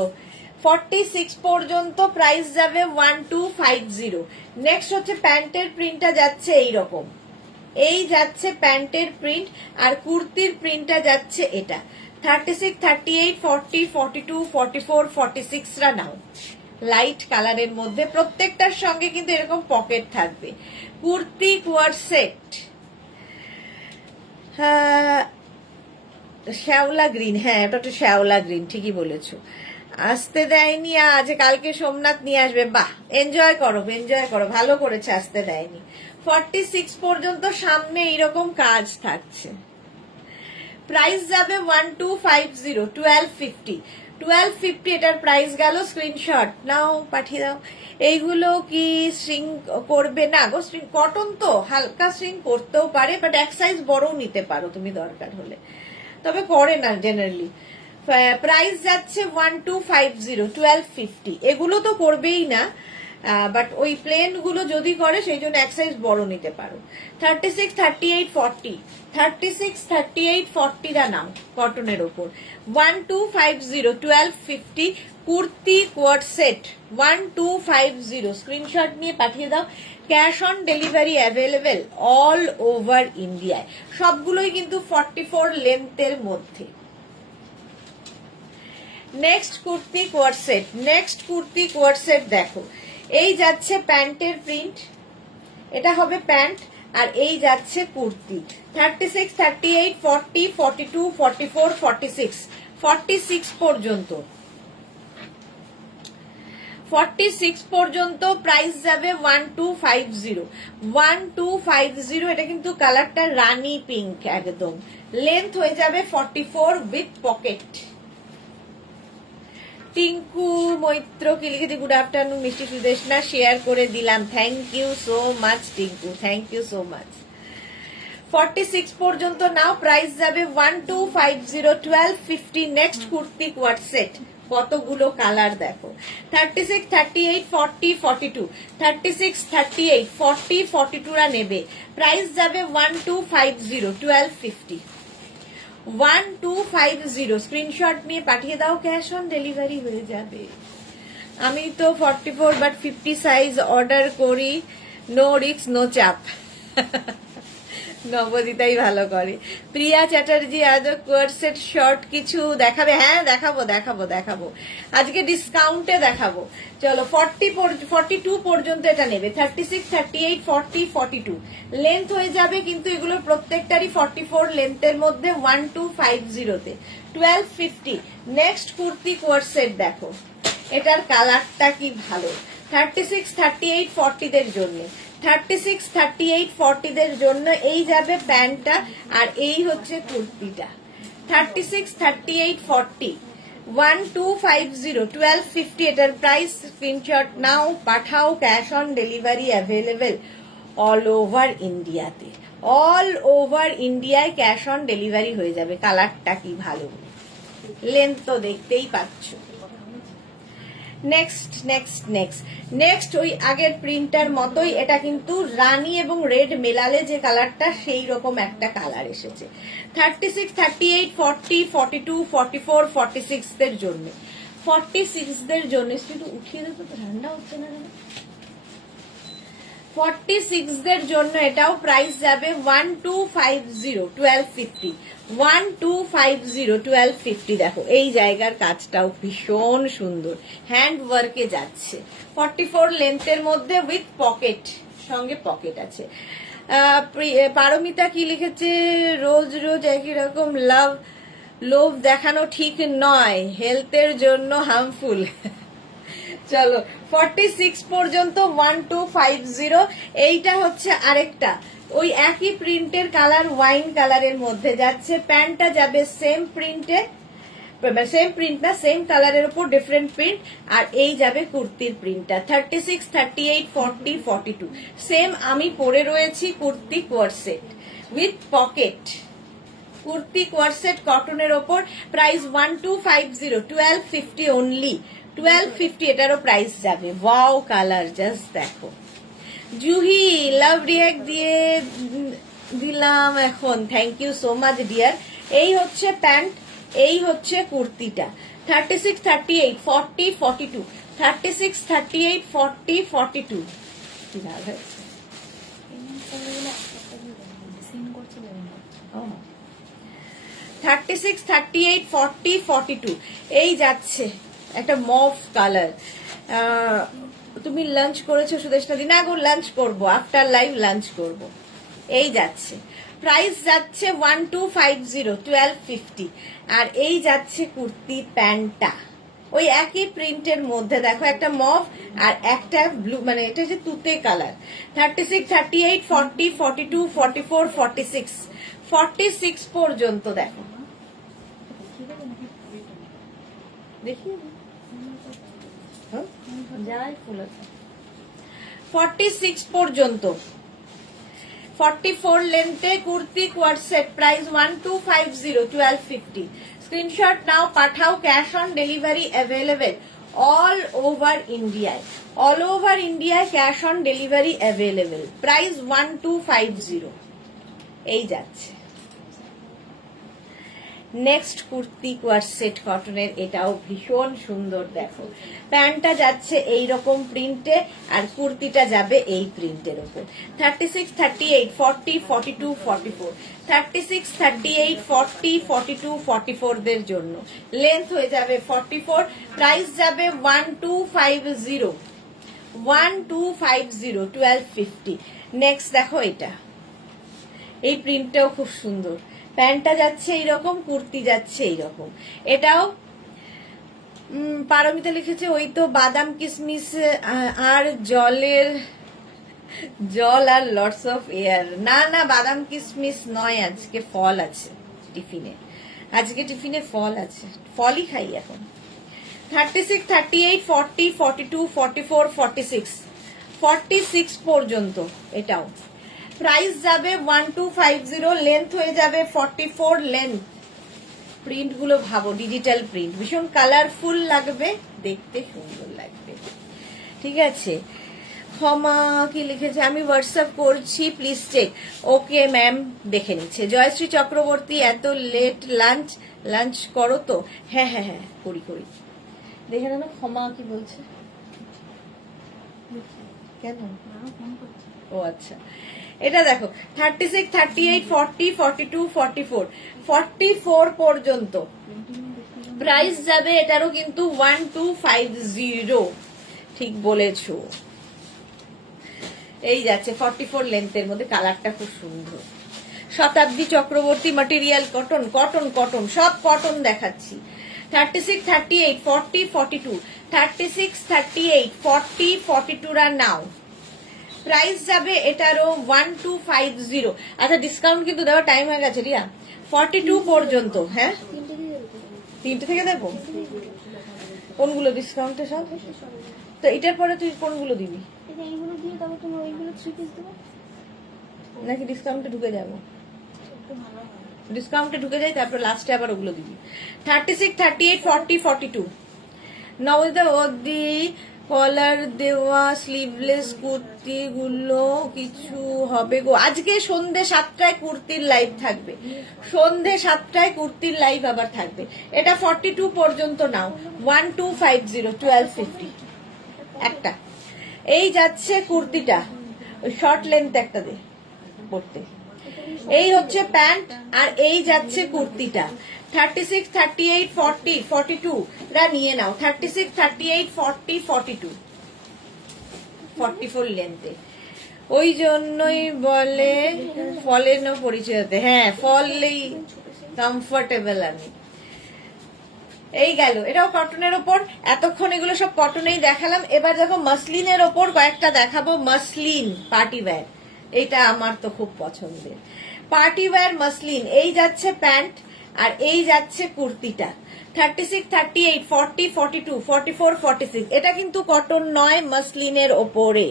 46 পর্যন্ত প্রাইস যাবে 1250। নেক্সট হচ্ছে প্যান্টের প্রিন্টটা যাচ্ছে এইরকম, এই যাচ্ছে প্যান্টের প্রিন্ট, আর কুর্তির প্রিন্টটা যাচ্ছে এটা। 36, 38, 40, 42, 44, 46 রা নাও, লাইট কালারের মধ্যে। প্রত্যেকটার সঙ্গে কিন্তু এরকম পকেট থাকবে। কুর্তি কোয়ার্সেট, শ্যাওলা গ্রিন, হ্যাঁ এটা একটা শ্যাওলা গ্রিন, ঠিকই বলেছো। আসতে দেয়নি আজ, কালকে সোমনাথ নিয়ে আসবে। বাহ, এনজয় করো, ভালো করেছে, আসতে দেয়নি। 46 পর্যন্ত সামনে এইরকম কাজ থাকছে। প্রাইস যাবে 1250, 1250, 1250 এটার প্রাইস গেল। স্ক্রিনশট নাও, পাঠিয়ে দাও। এইগুলো কি স্ট্রিং করবে না গো? স্ট্রিং কটন তো, হালকা স্ট্রিং করতেও পারে, বাট এক সাইজ বড়ও নিতে পারো তুমি দরকার হলে, তবে করে না জেনারেলি। প্রাইস যাচ্ছে 1250, 1250। এগুলো তো করবেই না, বাট ওই প্লেন গুলো যদি করে সেই জন্য এক সাইজ বড় নিতে পারো। 36, 38, 40, 36, 38, 40 রা নাও কটনের ওপর। 1250, 1250 কুর্তি কোয়ার্ড সেট 1250। স্ক্রিনশট নিয়ে পাঠিয়ে দাও। Cash on delivery available all over ইন্ডিয়ায়। সবগুলোই কিন্তু 44 লেন্থের মধ্যে। নেক্সট কুর্তি কোয়ার্ড সেট, দেখো এই যাচ্ছে প্যান্টের প্রিন্ট, এটা হবে প্যান্ট, আর এই যাচ্ছে কুর্তি। 36, 38, 40, 42, 44, 46, 46 পর্যন্ত, 46 পর্যন্ত প্রাইস যাবে 1250, 1250। এটা কিন্তু কালারটা রানী পিঙ্ক একদম। লেন্থ হয়ে যাবে 44 উইথ পকেট। টিঙ্কু মৈত্র কি লিখেছে, গুড আফটারনুন মিষ্টি সুদেশনা, শেয়ার করে দিলাম, thank you so much Tinku, thank you so much. 46 পর্যন্ত নাও, প্রাইস যাবে 1250, 1250। নেক্সট কুর্তি কোয়ার্ড সেট, কতগুলো কালার দেখো। 36, 38, 40, 42, 36, 38, 40, 42 রা নেবে। প্রাইস যাবে 1250, 1250। 1250 স্ক্রিনশট নিয়ে পাঠিয়ে দাও, ক্যাশ অন ডেলিভারি হয়ে যাবে। আমি তো 44 বাট 50 সাইজ অর্ডার করি, নো রিস্ক নো চাপ। নবদিতাই ভালো করে। প্রিয়া চ্যাটার্জি আজও কোয়ারসেট শর্ট কিছু দেখাবে? হ্যাঁ দেখাবো আজকে ডিসকাউন্টে দেখাবো। চলো 42 পর্যন্ত এটা নেবে, 36, 38, 40, 42 লেন্থ হয়ে যাবে, কিন্তু এগুলোর প্রত্যেকটারই 44 লেন্থের মধ্যে 1250 তে 1250। নেক্সট কুর্তি কোয়ারসেট দেখো, এটার কালারটা কি ভালো। 36, 38, 40 দের জন্য, 36, 38, 40 দের জন্য এই যাবে প্যান্টটা, আর এই হচ্ছে কুর্তিটা। 36, 38, 40 1250 1250 এটার প্রাইস। স্ক্রিনশট নাও, পাঠাও, cash on delivery available all over ইন্ডিয়াতে। অল ওভার ইন্ডিয়ায় ক্যাশ অন ডেলিভারি হয়ে যাবে। কালারটা কি ভালো, লেন্থ তো দেখতেই পাচ্ছ। নেক্সট ওই আগের প্রিন্টার মতোই, এটা কিন্তু রানী এবং রেড মেলালে যে কালারটা, সেই রকম একটা কালার এসেছে। 36, 38, 40, 42, 44, 46 দের জন্য, 46 দের জন্য একটু উঠিয়ে দেবো তো, ঠান্ডা হচ্ছে না। 46 দের জন্য এটাও প্রাইস যাবে 1250 1250 1250 1250। দেখো এই জায়গার কাজটাও ভীষণ সুন্দর, হ্যান্ড ওয়ার্কে যাচ্ছে। 44 লেন্থের মধ্যে উইথ পকেট, সঙ্গে পকেট আছে। পারমিতা কি লিখেছে? রোজ রোজ একই রকম লোভ দেখানো ঠিক নয়, হেলথের জন্য হার্মফুল। চলো 46 পর্যন্ত 1250। এইটা হচ্ছে আরেকটা ওই একই প্রিন্টের কালার, ওয়াইন কালারের মধ্যে যাচ্ছে। প্যান্টটা যাবে সেম প্রিন্টে, সেম প্রিন্ট না, সেম কালারের উপর ডিফারেন্ট প্রিন্ট, আর এই যাবে কুর্তির প্রিন্টটা। 36, 38, 40, 42 সেম আমি পরে রয়েছি kurti coord set with pocket. Kurti কোয়ারসেট কটনের ওপর, প্রাইস 1250 1250 অনলি 1250 এটারও প্রাইস যাবে। ওয়াও কালার, জাস্ট দেখো। জুহি লাভ রিয়াক্ট দিয়ে দিলাম এখন, thank you so much dear. এই হচ্ছে প্যান্ট, এই হচ্ছে কুর্তিটা। 36, 38, 40, 42 36, 38, 40, 42 কি ভালো হয়েছে। 36, 38, 40, 42 এই যাচ্ছে একটা মভ কালার। তুমি লাঞ্চ করেছো সুদেশনা দি? না গো, লাঞ্চ করবো, আফটার লাইভ লাঞ্চ করব। এই যাচ্ছে, প্রাইস যাচ্ছে 1250 1250। আর এই যাচ্ছে কুর্তি প্যান্টটা ওই একই প্রিন্টের মধ্যে, দেখো একটা মভ আর একটা ব্লু, মানে এটা যে তুতে কালার। 36, 38, 40, 42, 44, 46 46 পর্যন্ত দেখো, দেখি 46 পর্যন্ত। 44 লেন্থে কুর্তি কোয়ারসেট, প্রাইস 1250 1250। স্ক্রিনশট নাও, পাঠাও, cash on delivery available all over ইন্ডিয়ায়। অল ওভার ইন্ডিয়ায় cash on delivery available, price 1250। এই যাচ্ছে নেক্সট কুর্তি কোয়ারসেট কটনের, এটাও ভীষণ সুন্দর। দেখো প্যান্টটা যাচ্ছে এইরকম প্রিন্টে, আর কুর্তিটা যাবে এই প্রিন্টের উপর। 36, 38, 40, 42, 44 36, 38, 40, 42, 44 দের জন্য লেন্থ হয়ে যাবে 44, প্রাইস যাবে 1250 1250 1250। নেক্সট দেখো এটা, এই প্রিন্টটাও খুব সুন্দর। প্যান্টটা যাচ্ছে এইরকম, কুর্তি যাচ্ছে এইরকম। এটাও পারমিতা লিখেছে ওই তো বাদাম কিশমিশ আর জল আর লটস অফ এয়ার। না না, বাদাম কিশমিশ নয়, আজকে ফল আছে টিফিনে, আজকে টিফিনে ফল আছে, ফলই খাই এখন। 36, 38, 40, 42, 44, 46 46 পর্যন্ত এটাও প্রাইস যাবে 1250। লেন্থ হয়ে যাবে 44 লেন্থ। প্রিন্ট গুলো ভাবো, ডিজিটাল প্রিন্ট, ভীষণ কালারফুল লাগবে, দেখতে সুন্দর লাগবে। ঠিক আছে, ক্ষমা কি লিখেছে, আমি হোয়াটসঅ্যাপ করছি প্লিজ চেক। ওকে ম্যাম, দেখে নিচ্ছে। জয়শ্রী চক্রবর্তী, এত লেট লাঞ্চ লাঞ্চ করো তো? হ্যাঁ হ্যাঁ হ্যাঁ, করি করি। দেখে না, ক্ষমা কি বলছে কেন? ও আচ্ছা, এটা দেখো 36, 38, 40, 42, 44, 44 পর্যন্ত প্রাইস যাবে এটারও কিন্তু 1250। ঠিক বলেছো, এই যাচ্ছে 44 লেন্থের মধ্যে, কালারটা খুব সুন্দর। শতাব্দী Chakraborty, material cotton cotton cotton, সব কটন দেখাচ্ছি। 36, 38, 40, 42, 36, 38, 40, 42 রা নাও। প্রাইস যাবে এটারও 1250। আচ্ছা, ডিসকাউন্ট কিন্তু দেওয়ার টাইম হয়ে গেছে রিয়া, 42 পর্যন্ত। হ্যাঁ, 3টে থেকে দেবো। কোনগুলো ডিসকাউন্টে সব? তো এটার পরে তুই কোনগুলো দিবি? নাকি ডিসকাউন্টে ঢুকে যাবো? ডিসকাউন্টে ঢুকে যাই, তারপর লাস্টে আবার ওগুলো দিবি। 36, 38, 40, 42। নবদিতা বদি, কলার দেওয়া স্লিভলেস কুর্তি গুলো কিছু হবে গো? আজকে সন্ধে 7টায় কুর্তির লাইভ থাকবে, সন্ধে 7টায় কুর্তির লাইভ আবার থাকবে। এটা 42 পর্যন্ত নাও, 1250, 1250 একটা। এই যাচ্ছে কুর্তিটা, ওই শর্ট লেন্থ একটা দে পড়তে। এই হচ্ছে প্যান্ট, আর এই যাচ্ছে কুর্তিটা। 36, 38, 40, 42 রা নিয়ে নাও। 36, 38, 40, 42, 44 লেন্থে। ওই জন্যই বলে ফলের না পরিচয় হতে। হ্যাঁ, ফললেই কমফোর্টেবল আমি। এই গেল, এটাও কটনের ওপর। এতক্ষণ এগুলো সব কটনেই দেখালাম। এবার দেখো মাসলিনের ওপর কয়েকটা দেখাবো। মাসলিন পার্টি ওয়্যার, এটা আমার তো খুব পছন্দের। পার্টি ওয়্যার মাসলিন, এই যাচ্ছে প্যান্ট আর এই যাচ্ছে কুর্তিটা। 36, 38, 40, 42, 44, 46। এটা কিন্তু কটন নয়, মাসলিনের ওপরে।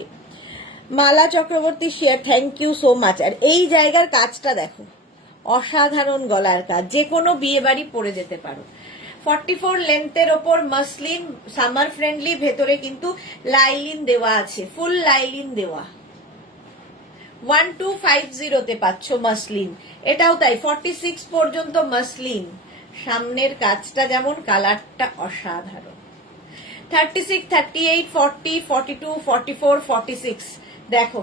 Mala Chakraborty share, thank you so much. আর এই জায়গার কাজটা দেখো, অসাধারণ গলার কাজ, যে কোনো বিয়ে বাড়ি পরে যেতে পারো। 44 লেন্থের ওপর মাসলিন, সামার ফ্রেন্ডলি, ভেতরে কিন্তু লাইলিন দেওয়া আছে, ফুল লাইলিন দেওয়া। 1250 তে পাচ্ছ মাসলিন। এটাও তাই, 46 পর্যন্ত মাসলিন। সামনের কাজটা যেমন, কালারটা অসাধারণ। 36, 38, 40, 42, 44, 46 দেখো,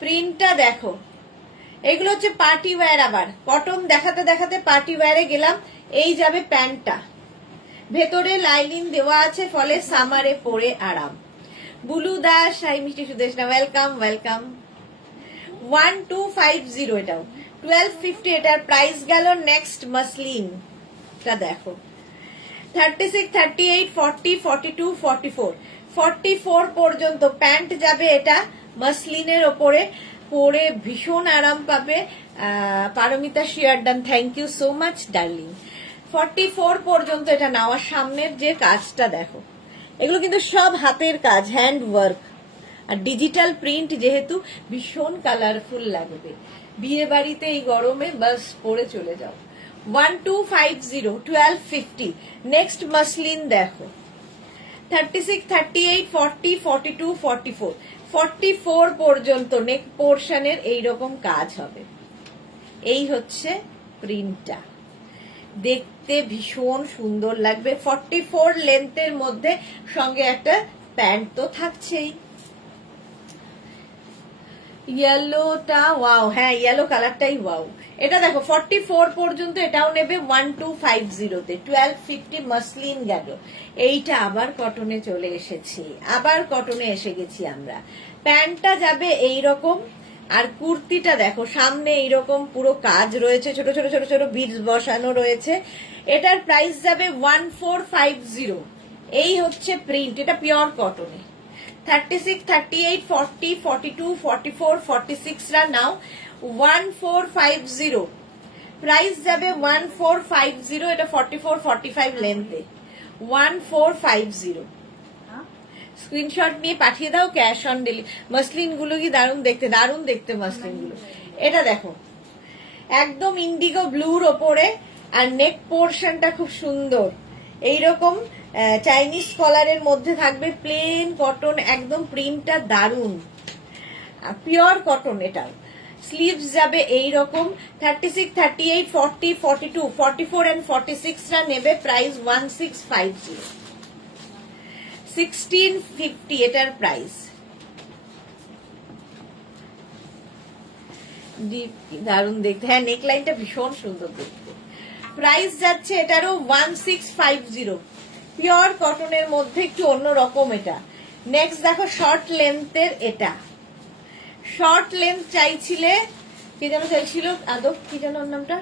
প্রিন্টটা দেখো। এগুলো হচ্ছে পার্টি ওয়্যার। আবার কটন দেখাতে দেখাতে পার্টি ওয়্যারে গেলাম। এই যাবে প্যান্টটা, ভেতরে লাইলিন দেওয়া আছে, ফলে সামারে পরে আরাম। বুলু দাস, হাই মিষ্টি সুদেশনা, ওয়েলকাম ওয়েলকাম। 1250 এটাও। 1250 এটার প্রাইস গেল। নেক্সট মাসলিন টা দেখো, 36, 38, 40, 42, 44, 44 পর্যন্ত প্যান্ট যাবে। এটা মাসলিনের ওপরে পরে ভীষণ আরাম পাবে। Paromita share done, thank you so much darling. 44 পর্যন্ত এটা নেওয়ার। সামনের যে কাজটা দেখো, এগুলো কিন্তু সব হাতের কাজ, হ্যান্ড ওয়ার্ক, আর ডিজিটাল প্রিন্ট, যেহেতু ভীষণ কালারফুল লাগবে বিয়ে বাড়িতে এই গরমে। বাস পরে চলে যাও। 1250, 1250। নেক্সট মাসলিন দেখো, 36, 38, 40, 42, 44, 44 পর্যন্ত নেক পোর্শনের এইরকম কাজ হবে। এই হচ্ছে প্রিন্টটা, দেখতে ভীষণ সুন্দর লাগবে। 44 লেন্থের মধ্যে, সঙ্গে একটা প্যান্ট তো থাকছেই। ইয়েলোটা ওয়াও, হ্যাঁ ইয়েলো কালারটাই ওয়াও। এটা দেখো 44 পর্যন্ত, এটাও নেবে 1250 তে। 1250 মাসলিন গেল। এইটা আবার কটনে চলে এসেছি, আবার কটনে এসে গেছি আমরা। প্যান্টটা যাবে এইরকম, আর কুর্তিটা দেখো, সামনে এইরকম পুরো কাজ রয়েছে, ছোট ছোট ছোট ছোট বিডস বসানো রয়েছে। এটার প্রাইস যাবে 1450। এই হচ্ছে প্রিন্ট, এটা পিওর কটনে। 36, 38, 40, 42, 44, 46 রা নাও। 1450 প্রাইস যাবে। 1450, এটা 44, 45 লেন্থে। 1450 স্ক্রিনশট নিয়ে পাঠিয়ে দাও, ক্যাশ অন ডেলিভারি। মাসলিন গুলো কি দারুণ দেখতে, দারুণ দেখতে মাসলিন গুলো। এটা দেখো, একদম ইন্ডিগো ব্লুর ওপরে, আর নেক পোর্শনটা খুব সুন্দর। এইরকম চাইনিজ কলারের মধ্যে থাকবে, প্লেন কটন, একদম প্রিন্টটা দারুন, পিওর কটন। এটাও স্লিভস যাবে এইরকম। 36, 38, 40, 42, 44 and 46টা নেবে, প্রাইস 1650, 1650 এটার প্রাইস। দারুন দেখতে, হ্যাঁ নেকলাইনটা ভীষণ সুন্দর দেখতে। প্রাইস যাচ্ছে এটারও 1650, পিওর কটনের মধ্যে একটু অন্যরকম এটা। নেক্সট দেখো শর্ট লেন্থের, এটা শর্ট লেন্থ চাইছিলে, কি যেন চাইছিল আদৌ, কি যেন ওর নামটা,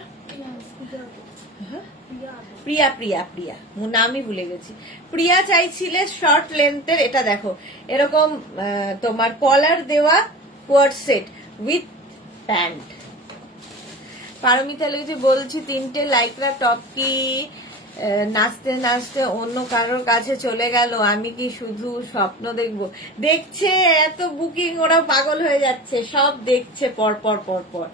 প্রিয়া, প্রিয়া, প্রিয়া, নামই ভুলে গেছি। প্রিয়া চাইছিলে শর্ট লেন্থের, এটা দেখো এরকম তোমার কলার দেওয়া কোয়ার্ড সেট উইথ প্যান্ট। পারমিতা লিখেছে, বলছি 3টে লাইকরা টপ কি নাচতে নাচতে অন্য কারোর কাছে চলে গেল, আমি কি শুধু স্বপ্ন দেখবো? দেখছে, এত বুকিং, ওরা পাগল হয়ে যাচ্ছে, সব দেখছে পর পর পর পর,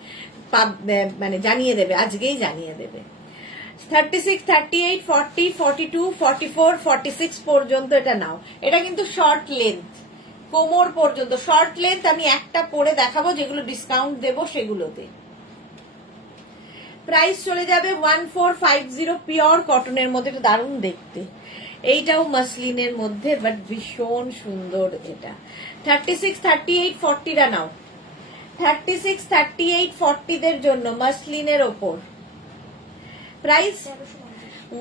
মানে জানিয়ে দেবে, আজকেই জানিয়ে দেবে। 36, 38, 40, 42, 44, 46 পর্যন্ত এটা নাও। এটা কিন্তু শর্ট লেন্থ, কোমর পর্যন্ত শর্ট লেন্থ। আমি একটা পরে দেখাবো, যেগুলো ডিসকাউন্ট দেবো সেগুলোতে। প্রাইস চলে যাবে 1450, পিওর কটনের মধ্যে, এটা দারুণ দেখতে। এইটাও মাসলিনের মধ্যে, বাট ভীষণ সুন্দর এটা। 36, 38, 40টা নাও। 36, 38, 40 দের জন্য মাসলিনের ওপর প্রাইস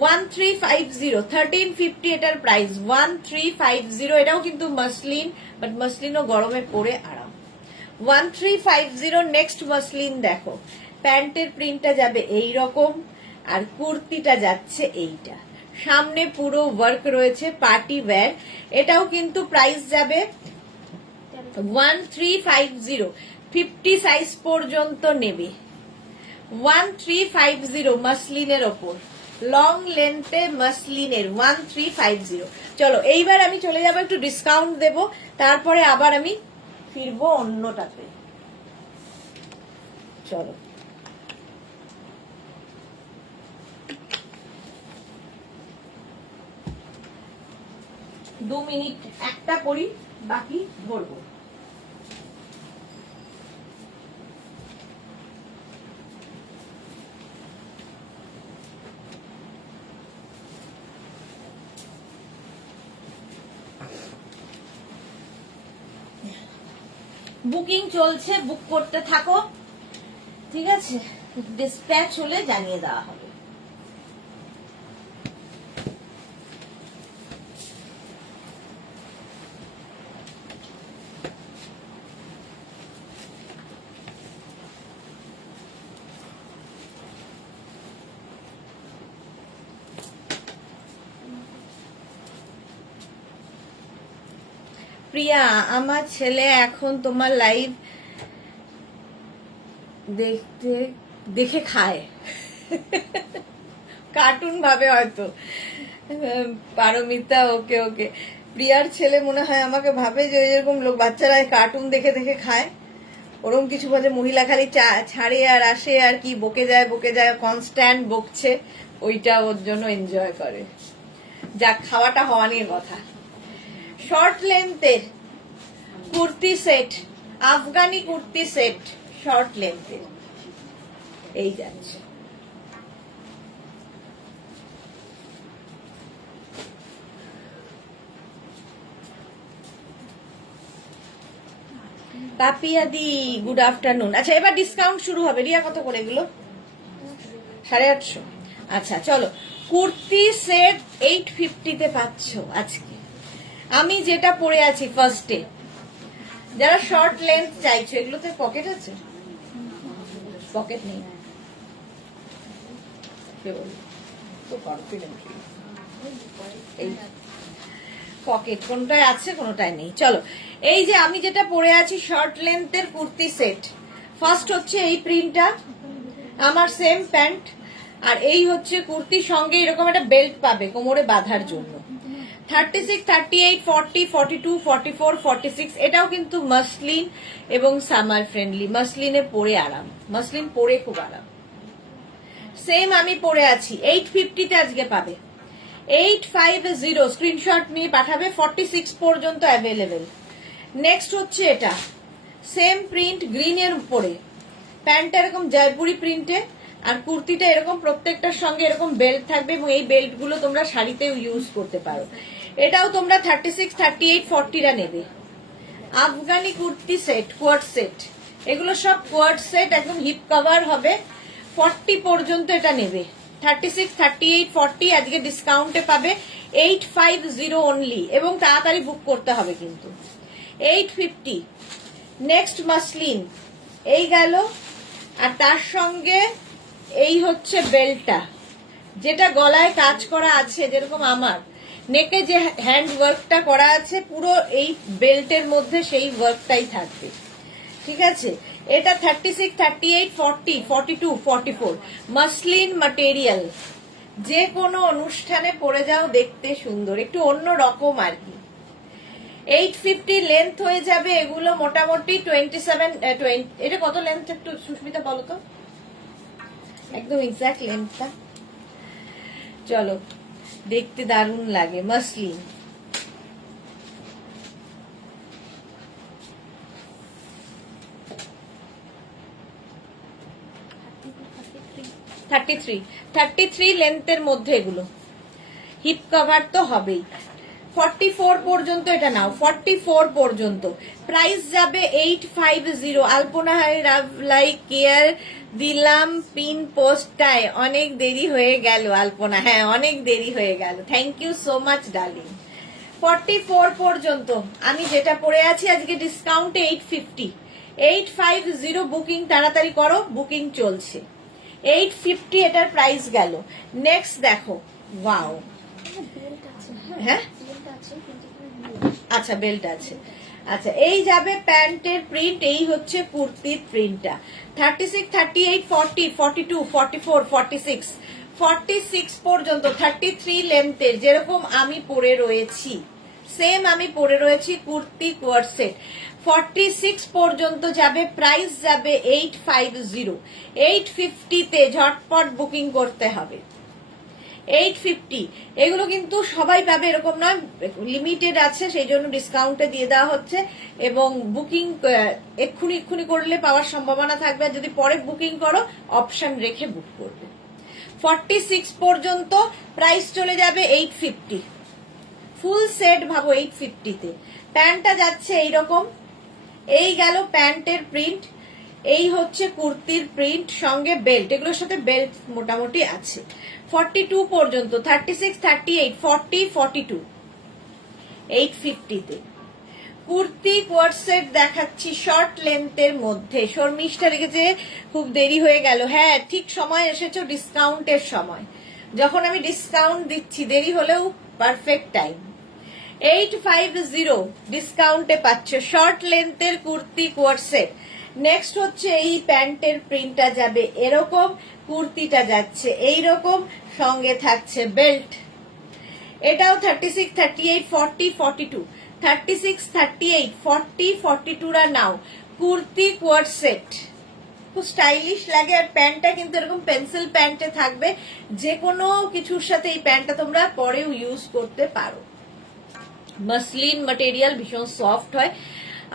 1350, 1350 এটার প্রাইস 1350। এটাও কিন্তু মাসলিন, বাট মাসলিনও গরমে পরে আরাম। 1350। নেক্সট মাসলিন দেখো, প্যান্টের প্রিন্টটা যাবে এই রকম, আর কুর্তিটা যাচ্ছে এইটা, সামনে পুরো ওয়ার্ক রয়েছে, পার্টি ওয়্যার। এটাও কিন্তু প্রাইস যাবে 1350, 50 সাইজ পর্যন্ত নেবে। 1350 মাসলিনের ওপর, লং লেন্থে মাসলিনের 1350। চলো এইবার আমি চলে যাবো, একটু ডিসকাউন্ট দেব, তারপরে আবার আমি ফিরবো অন্যটাতে। চলো, দু মিনিট একটা করি, বাকি ধরবো। বুকিং চলছে, বুক করতে থাকো, ঠিক আছে? ডিসপ্যাচ হলে জানিয়ে দেওয়া হবে। প্রিয়া, আমার ছেলে এখন তোমার লাইভ দেখতে দেখে খায়, কার্টুন ভাবে হয়তো। পারমিতা, ওকে ওকে। প্রিয়ার ছেলে মনে হয় আমাকে ভাবে যে এরকম লোক, বাচ্চারা কার্টুন দেখে দেখে খায়, ওরকম কিছু বলে। মহিলা খালি ছাড়ে আর আসে আর কি, বকে যায় বকে যায়, কনস্ট্যান্ট বকছে, ওইটা ওর জন্য এনজয় করে। যাক, খাওয়াটা হওয়ানির কথা। শর্ট লেন্থের kurti set, Afghani kurti set, short লেন্থের, এই যাচ্ছে। পাপিয়াদি, গুড আফটারনুন। আচ্ছা, এবার ডিসকাউন্ট শুরু হবে। রিয়া, কত করে এগুলো? 850। আচ্ছা চলো, কুর্তি সেট 850-তে পাচ্ছ আজকে। আমি যেটা পরে আছি ফার্স্টে, যারা শর্ট লেন্থ চাইছো, এগুলোতে পকেট আছে? পকেট নেই, পকেট কোনটায় আছে কোনটায় নেই। চলো, এই যে আমি যেটা পরে আছি শর্ট লেন্থের কুর্তি সেট, ফার্স্ট হচ্ছে এই প্রিন্টটা, আমার সেম প্যান্ট, আর এই হচ্ছে কুর্তির সঙ্গে এরকম একটা বেল্ট পাবে কোমরে বাঁধার জন্য। 36, 38, 40, 42, 44, 46, এটাও কিন্তু মাসলিন এবং সামার ফ্রেন্ডলি। মাসলিনে পরে আরাম, মাসলিন পরে খুব আরাম। সেম আমি পরে আছি 850-তে আজকে পাবে। 850 স্ক্রিনশট নিয়ে পাঠাবে, 46 পর্যন্ত অ্যাভেলেবেল। নেক্সট হচ্ছে এটা সেম প্রিন্ট গ্রিনের উপরে, প্যান্টটা এরকম জয়পুরি প্রিন্টে, আর কুর্তিটা এরকম প্রত্যেকটার সঙ্গে এরকম বেল্ট থাকবে, এবং এই বেল্ট গুলো তোমরা শাড়িতেও ইউজ করতে পারো। এটাও তোমরা 36, 38, 40টা নেবে। আফগানি কুর্তি সেট, কোয়ার্ড সেট, এগুলো সব কোয়ার্ড সেট, একদম হিপ কভার হবে, 40 পর্যন্ত এটা নেবে। 36, 38, 40 আজকে ডিসকাউন্টে পাবে 850 অনলি, এবং তাড়াতাড়ি বুক করতে হবে কিন্তু। 850। নেক্সট মাসলিন, এই গেল, আর তার সঙ্গে এই হচ্ছে বেল্টটা, যেটা গলায় কাজ করা আছে, যেরকম আমার নেকে যে হ্যান্ড ওয়ার্কটা করা আছে পুরো এই বেল্টের মধ্যে সেই ওয়ার্কটাই থাকবে, ঠিক আছে। এটা 36, 38, 40, 42, 44 মাসলিন ম্যাটেরিয়াল, যে কোনো অনুষ্ঠানে পরে যাও, দেখতে সুন্দর, একটু অন্য রকম আর কি। 850 লেন্থ হয়ে যাবে এগুলো মোটামুটি 27, 20। এটা কত লেন্থ একটু সুস্মিতা বলো তো, একদম এক্সাক্ট লেন্থটা। চলো, দেখতে দারুণ লাগে মাসলিন। থার্টি থ্রি লেন্থের মধ্যে এগুলো, হিপ কভার তো হবেই। 44 পর্যন্ত এটা নাও, 44 পর্যন্ত প্রাইস যাবে 850। আলপনা লাইক কেয়ার দিলাম পিন পোস্টটায়, অনেক দেরি হয়ে গেল আলপনা, হ্যাঁ অনেক দেরি হয়ে গেল, thank you so much darling. 44 পর্যন্ত আমি যেটা পরে আছি আজকে ডিসকাউন্টে 850। 850 বুকিং তাড়াতাড়ি করো, বুকিং চলছে। 850 এটার প্রাইস গেল। নেক্সট দেখো, ওয়াও, হ্যাঁ আচ্ছা বেল্ট আছে, আচ্ছা এই যাবে প্যান্টের প্রিন্ট, এই হচ্ছে কুর্তির প্রিন্টটা। 36, 38, 40, 42, 44, 46, 46 পর্যন্ত 33 লেন্থের, যেরকম আমি পরে রয়েছি সেম আমি পরে রয়েছি কুর্তি কোয়ার্ড সেট। 46 পর্যন্ত যাবে, প্রাইস যাবে 850। 850 তে ঝটপট বুকিং করতে হবে। 850 এগুলো কিন্তু সবাই পাবে এরকম না, লিমিটেড আছে, সেই জন্য ডিসকাউন্টে দিয়ে দেওয়া হচ্ছে, এবং বুকিং এক্ষুনি করলে পাওয়ার সম্ভাবনা থাকবে, আর যদি পরে বুকিং করো অপশন রেখে বুক করবে। 46 পর্যন্ত প্রাইস চলে যাবে 850। ফুল সেট ভাবো 850 তে। প্যান্টটা যাচ্ছে এইরকম, এই গেল প্যান্টের প্রিন্ট, এই হচ্ছে কুর্তির প্রিন্ট, সঙ্গে বেল্ট, এগুলোর সাথে বেল্ট মোটামুটি আছে। 42 পর্যন্ত, 36, 38, 40, 42, 850 তে। কুর্তি কোয়ার্ড সেট দেখাচ্ছি শর্ট লেন্থের মধ্যে। শর্মিষ্ঠা লিখেছে খুব দেরি হয়ে গেল, হ্যাঁ ঠিক সময় এসেছো, ডিসকাউন্টের সময়, যখন আমি ডিসকাউন্ট দিচ্ছি দেরি হলেও পারফেক্ট টাইম। 850 ডিসকাউন্টে পাচ্ছ শর্ট লেন্থের কুর্তি কোয়ার্ড সেট। নেক্সট হচ্ছে এই প্যান্টের প্রিন্টটা যাবে এরকম, কুর্তিটা যাচ্ছে এইরকম, সঙ্গে থাকছে বেল্ট। এটাও 36, 38, 40, 42, 36, 38, 40, 42 রা নাও। কুর্তি কোয়ার্ড সেট খুব স্টাইলিশ লাগে, আর প্যান্টটা কিন্তু এরকম পেন্সিল প্যান্টে থাকবে, যে কোনো কিছুর সাথে এই প্যান্টটা তোমরা পরেও ইউজ করতে পারো। মাসলিন ম্যাটেরিয়াল, ভীষণ সফট হয়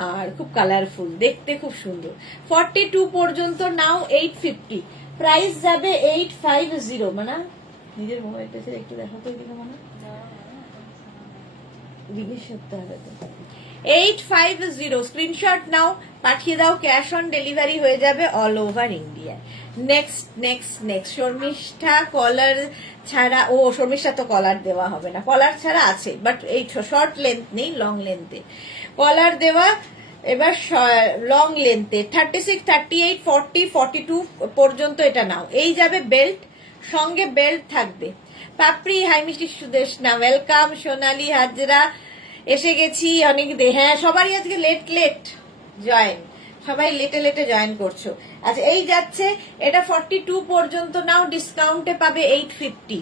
আর খুব কালারফুল, দেখতে খুব সুন্দর। 42 পর্যন্ত নাও 850, প্রাইস যাবে 850। মানে নিজের মোবাইলটা একটু দেখো তো, এদিকে মানে জিজ্ঞেস করতে হবে তো। 850 স্ক্রিনশট নাও, পাঠিয়ে দাও, ক্যাশ অন ডেলিভারি হয়ে যাবে all over India. Next next next Sharmistha collar ছাড়া, ও শর্মিষ্ঠা তো কলার দেওয়া হবে না, কলার ছাড়া আছে, বাট এই শর্ট লেন্থ নেই, লং লেন্থে কলার দেওয়া। এবার লং লেন্থে 36, 38, 40, 42 পর্যন্ত এটা নাও। এই যাবে বেল্ট, সঙ্গে বেল্ট থাকবে। পাপড়ি হাই মিষ্টি সুদেশ না, ওয়েলকাম। সোনালি হাজরা এসে গেছি অনেক হ্যাঁ সবারই আজকে লেট জয়েন, সবাই লেটে জয়েন করছো। আচ্ছা এই যাচ্ছে, এটা 42 পর্যন্ত নাও, ডিসকাউন্টে পাবে 850।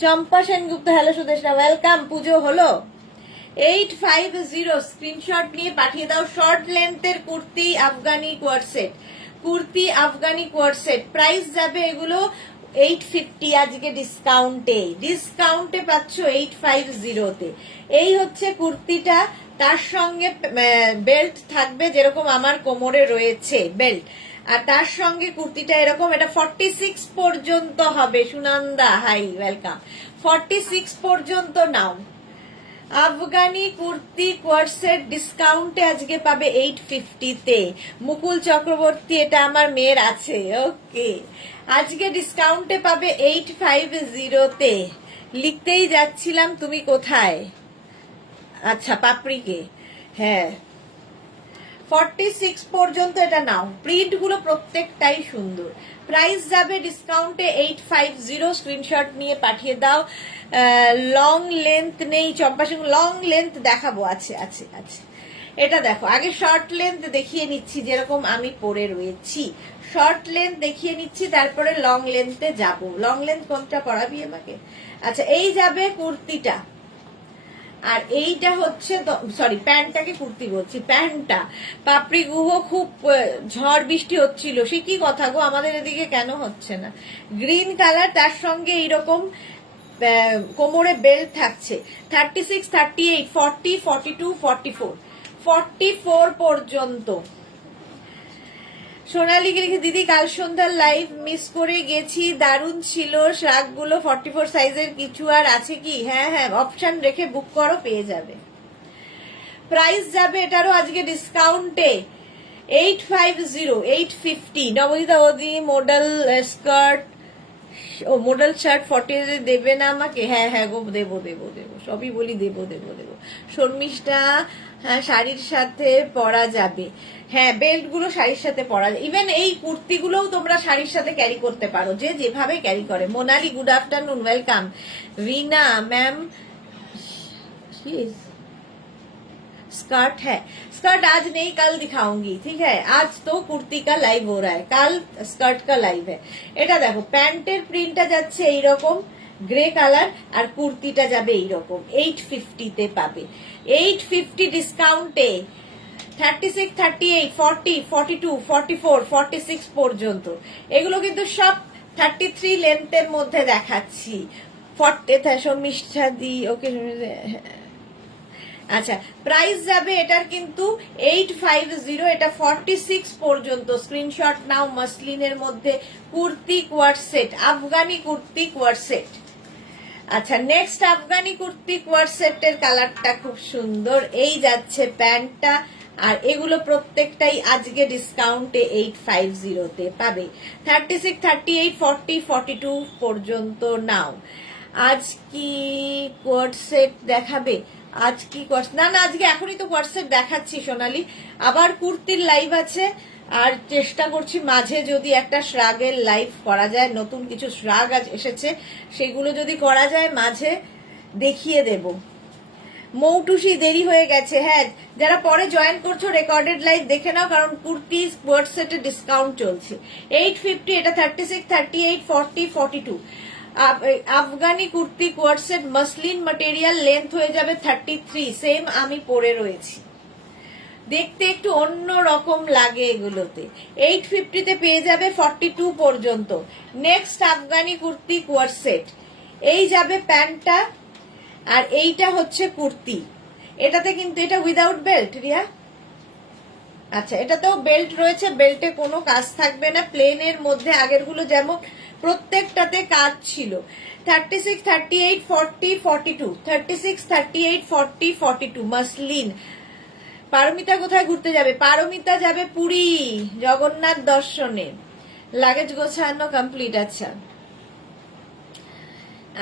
চম্পা সেনগুপ্ত হ্যালো সুদেশ না, ওয়েলকাম। পুজো হলো। 850 স্ক্রিনশট নিয়ে পাঠিয়ে দাও। শর্ট লেন্থের kurti Afghani coord set, kurti Afghani coord set, price যাবে এগুলো 850 আজকে ডিসকাউন্টে পাচ্ছ 850 এই হচ্ছে কুর্তিটা। তার সঙ্গে বেল্ট থাকবে, যেরকম আমার কোমরে রয়েছে বেল্ট, আর তার সঙ্গে কুর্তিটা এরকম। এটা 46 পর্যন্ত হবে। Sunanda hi welcome. 46 পর্যন্ত নাও। আফগানি কুর্তি কোয়ার্সেট ডিসকাউন্টে আজকে পাবে 850 মুকুল চক্রবর্তী, এটা আমার মেয়ের আছে। ওকে, আজকে ডিসকাউন্টে পাবে 850 লিখতেই যাচ্ছিলাম, তুমি কোথায়? আচ্ছা, পাপড়িকে। হ্যাঁ, 46 পর্যন্ত এটা নাও। প্রিন্ট গুলো প্রত্যেকটাই সুন্দর। প্রাইস যাবে ডিসকাউন্টে 850। স্ক্রিনশট নিয়ে পাঠিয়ে দাও। লং লেন্থ নেই চম্পা সিং, লং লেন্থ দেখাবো। আছে আছে আছে। এটা দেখো, আগে শর্ট লেন্থ দেখিয়ে নিচ্ছি, যেরকম আমি পরে রয়েছি। শর্ট লেন্থ দেখিয়ে নিচ্ছি, তারপরে লং লেন্থে যাব। লং লেন্থ কোনটা পরাবি আমাকে? আচ্ছা, এই যাবে কুর্তিটা, আর এইটা হচ্ছে, সরি প্যান্টটাকে কুর্তি বলছি, প্যান্টটা। পাপড়ি গুহ, খুব ঝড় বৃষ্টি হচ্ছিল, সে কি কথা গো, আমাদের এদিকে কেন হচ্ছে না? গ্রিন কালার, তার সঙ্গে এইরকম কোমরে বেল্ট থাকছে। 36, 38, 40, 42, 44, 44 পর্যন্ত। সোনালীকে লিখে, দিদি কাল সন্ধ্যার লাইভ মিস করে গেছি, দারুণ ছিল। শার্টগুলো 44 সাইজের কিছু আর আছে কি? হ্যাঁ হ্যাঁ, অপশন রেখে বুক করো, পেয়ে যাবে। প্রাইস যাবে এটারও আজকে ডিসকাউন্টে 850, 850। নবদিতা ওদি মডেল স্কার্ট, ও মডেল শার্ট 40 দেবে না আমাকে? হ্যাঁ হ্যাঁ গো, দেবো দেবো দেবো, সবই বলি দেবো দেবো দেবো। শর্মিষ্ঠা, হ্যাঁ শাড়ির সাথে পরা যাবে। হ্যাঁ, বেল্ট গুলো শাড়ির সাথে পরা যায়। ইভেন এই কুর্তিগুলোও তোমরা শাড়ির সাথে ক্যারি করতে পারো, যে যেভাবে ক্যারি করে। Monali, good afternoon, welcome. Rina ma'am, skirt है, स्कर्ट आज नहीं कल दिखाऊंगी, ठीक है। आज तो कुर्ती का लाइव हो रहा है, कल स्कर्ट का लाइव है। এটা দেখো, প্যান্টের প্রিন্টটা যাচ্ছে এইরকম গ্রে কালার, আর কুর্তিটা যাবে এইরকম। 850 তে পাবে। 850 ডিসকাউন্টে 36, 38, 40, 42, 44, 46 পর্যন্ত। এগুলো কিন্তু সব 33 লেন্থের মধ্যে দেখাচ্ছি। 40 শর্মিষ্ঠা দি, ওকে। আচ্ছা, প্রাইস যাবে এটার কিন্তু 850, এটা 46 পর্যন্ত। স্ক্রিনশট নাও। মসলিনের মধ্যে kurti quart set, Afghani kurti quart set. আচ্ছা, নেক্সট আফগানি কুর্তি কোয়ার্ট সেটের কালারটা খুব সুন্দর। এই যাচ্ছে প্যান্টটা, আর এগুলো প্রত্যেকটাই আজকে ডিসকাউন্টে 850 তে পাবে। 36, 38, 40, 42 পর্যন্ত নাও। আজ কি কোয়ার্ট সেট দেখাবে? আজ কি না না, আজকে এখনই তো কোয়ার্টসেট দেখাচ্ছি সোনালি। আবার কুর্তির লাইভ আছে, আর চেষ্টা করছি মাঝে যদি একটা শ্রাগের লাইভ করা যায়। নতুন কিছু শ্রাগ এসেছে, সেগুলো যদি করা যায় মাঝে দেখিয়ে দেব। মৌটুসি, দেরি হয়ে গেছে। হ্যাঁ, যারা পরে জয়েন করছো রেকর্ডেড লাইভ দেখে নাও, কারণ কুর্তি কোয়ার্টসেটে ডিসকাউন্ট চলছে। 850, এটা 36, 38, 40, 42। Afghani kurti coord set muslin material, length হয়ে যাবে 33। সেম আমি পরে রয়েছি, দেখতে একটু অন্য রকম লাগে এগুলোতে। 850 তে পেয়ে যাবে 42 পর্যন্ত। নেক্সট আফগানি কুর্তি কোয়ার্টসেট, এই যাবে প্যান্টটা, আর এইটা হচ্ছে কুর্তি। এটাতে কিন্তু এটা উইদাউট বেল্ট, রিয়া। আচ্ছা, এটাতেও বেল্ট রয়েছে, বেল্টে কোনো কাজ থাকবে না, প্লেনের মধ্যে আগেরগুলো যেমন প্রত্যেকটাতে কাজ ছিল। 36, 38, 40, 42, 36, 38, 40, 42 মসলিন। পারমিতা কোথায় ঘুরতে যাবে? পারমিতা যাবে পুরী জগন্নাথ দর্শনে। লাগেজ গোছানো কমপ্লিট। আচ্ছা,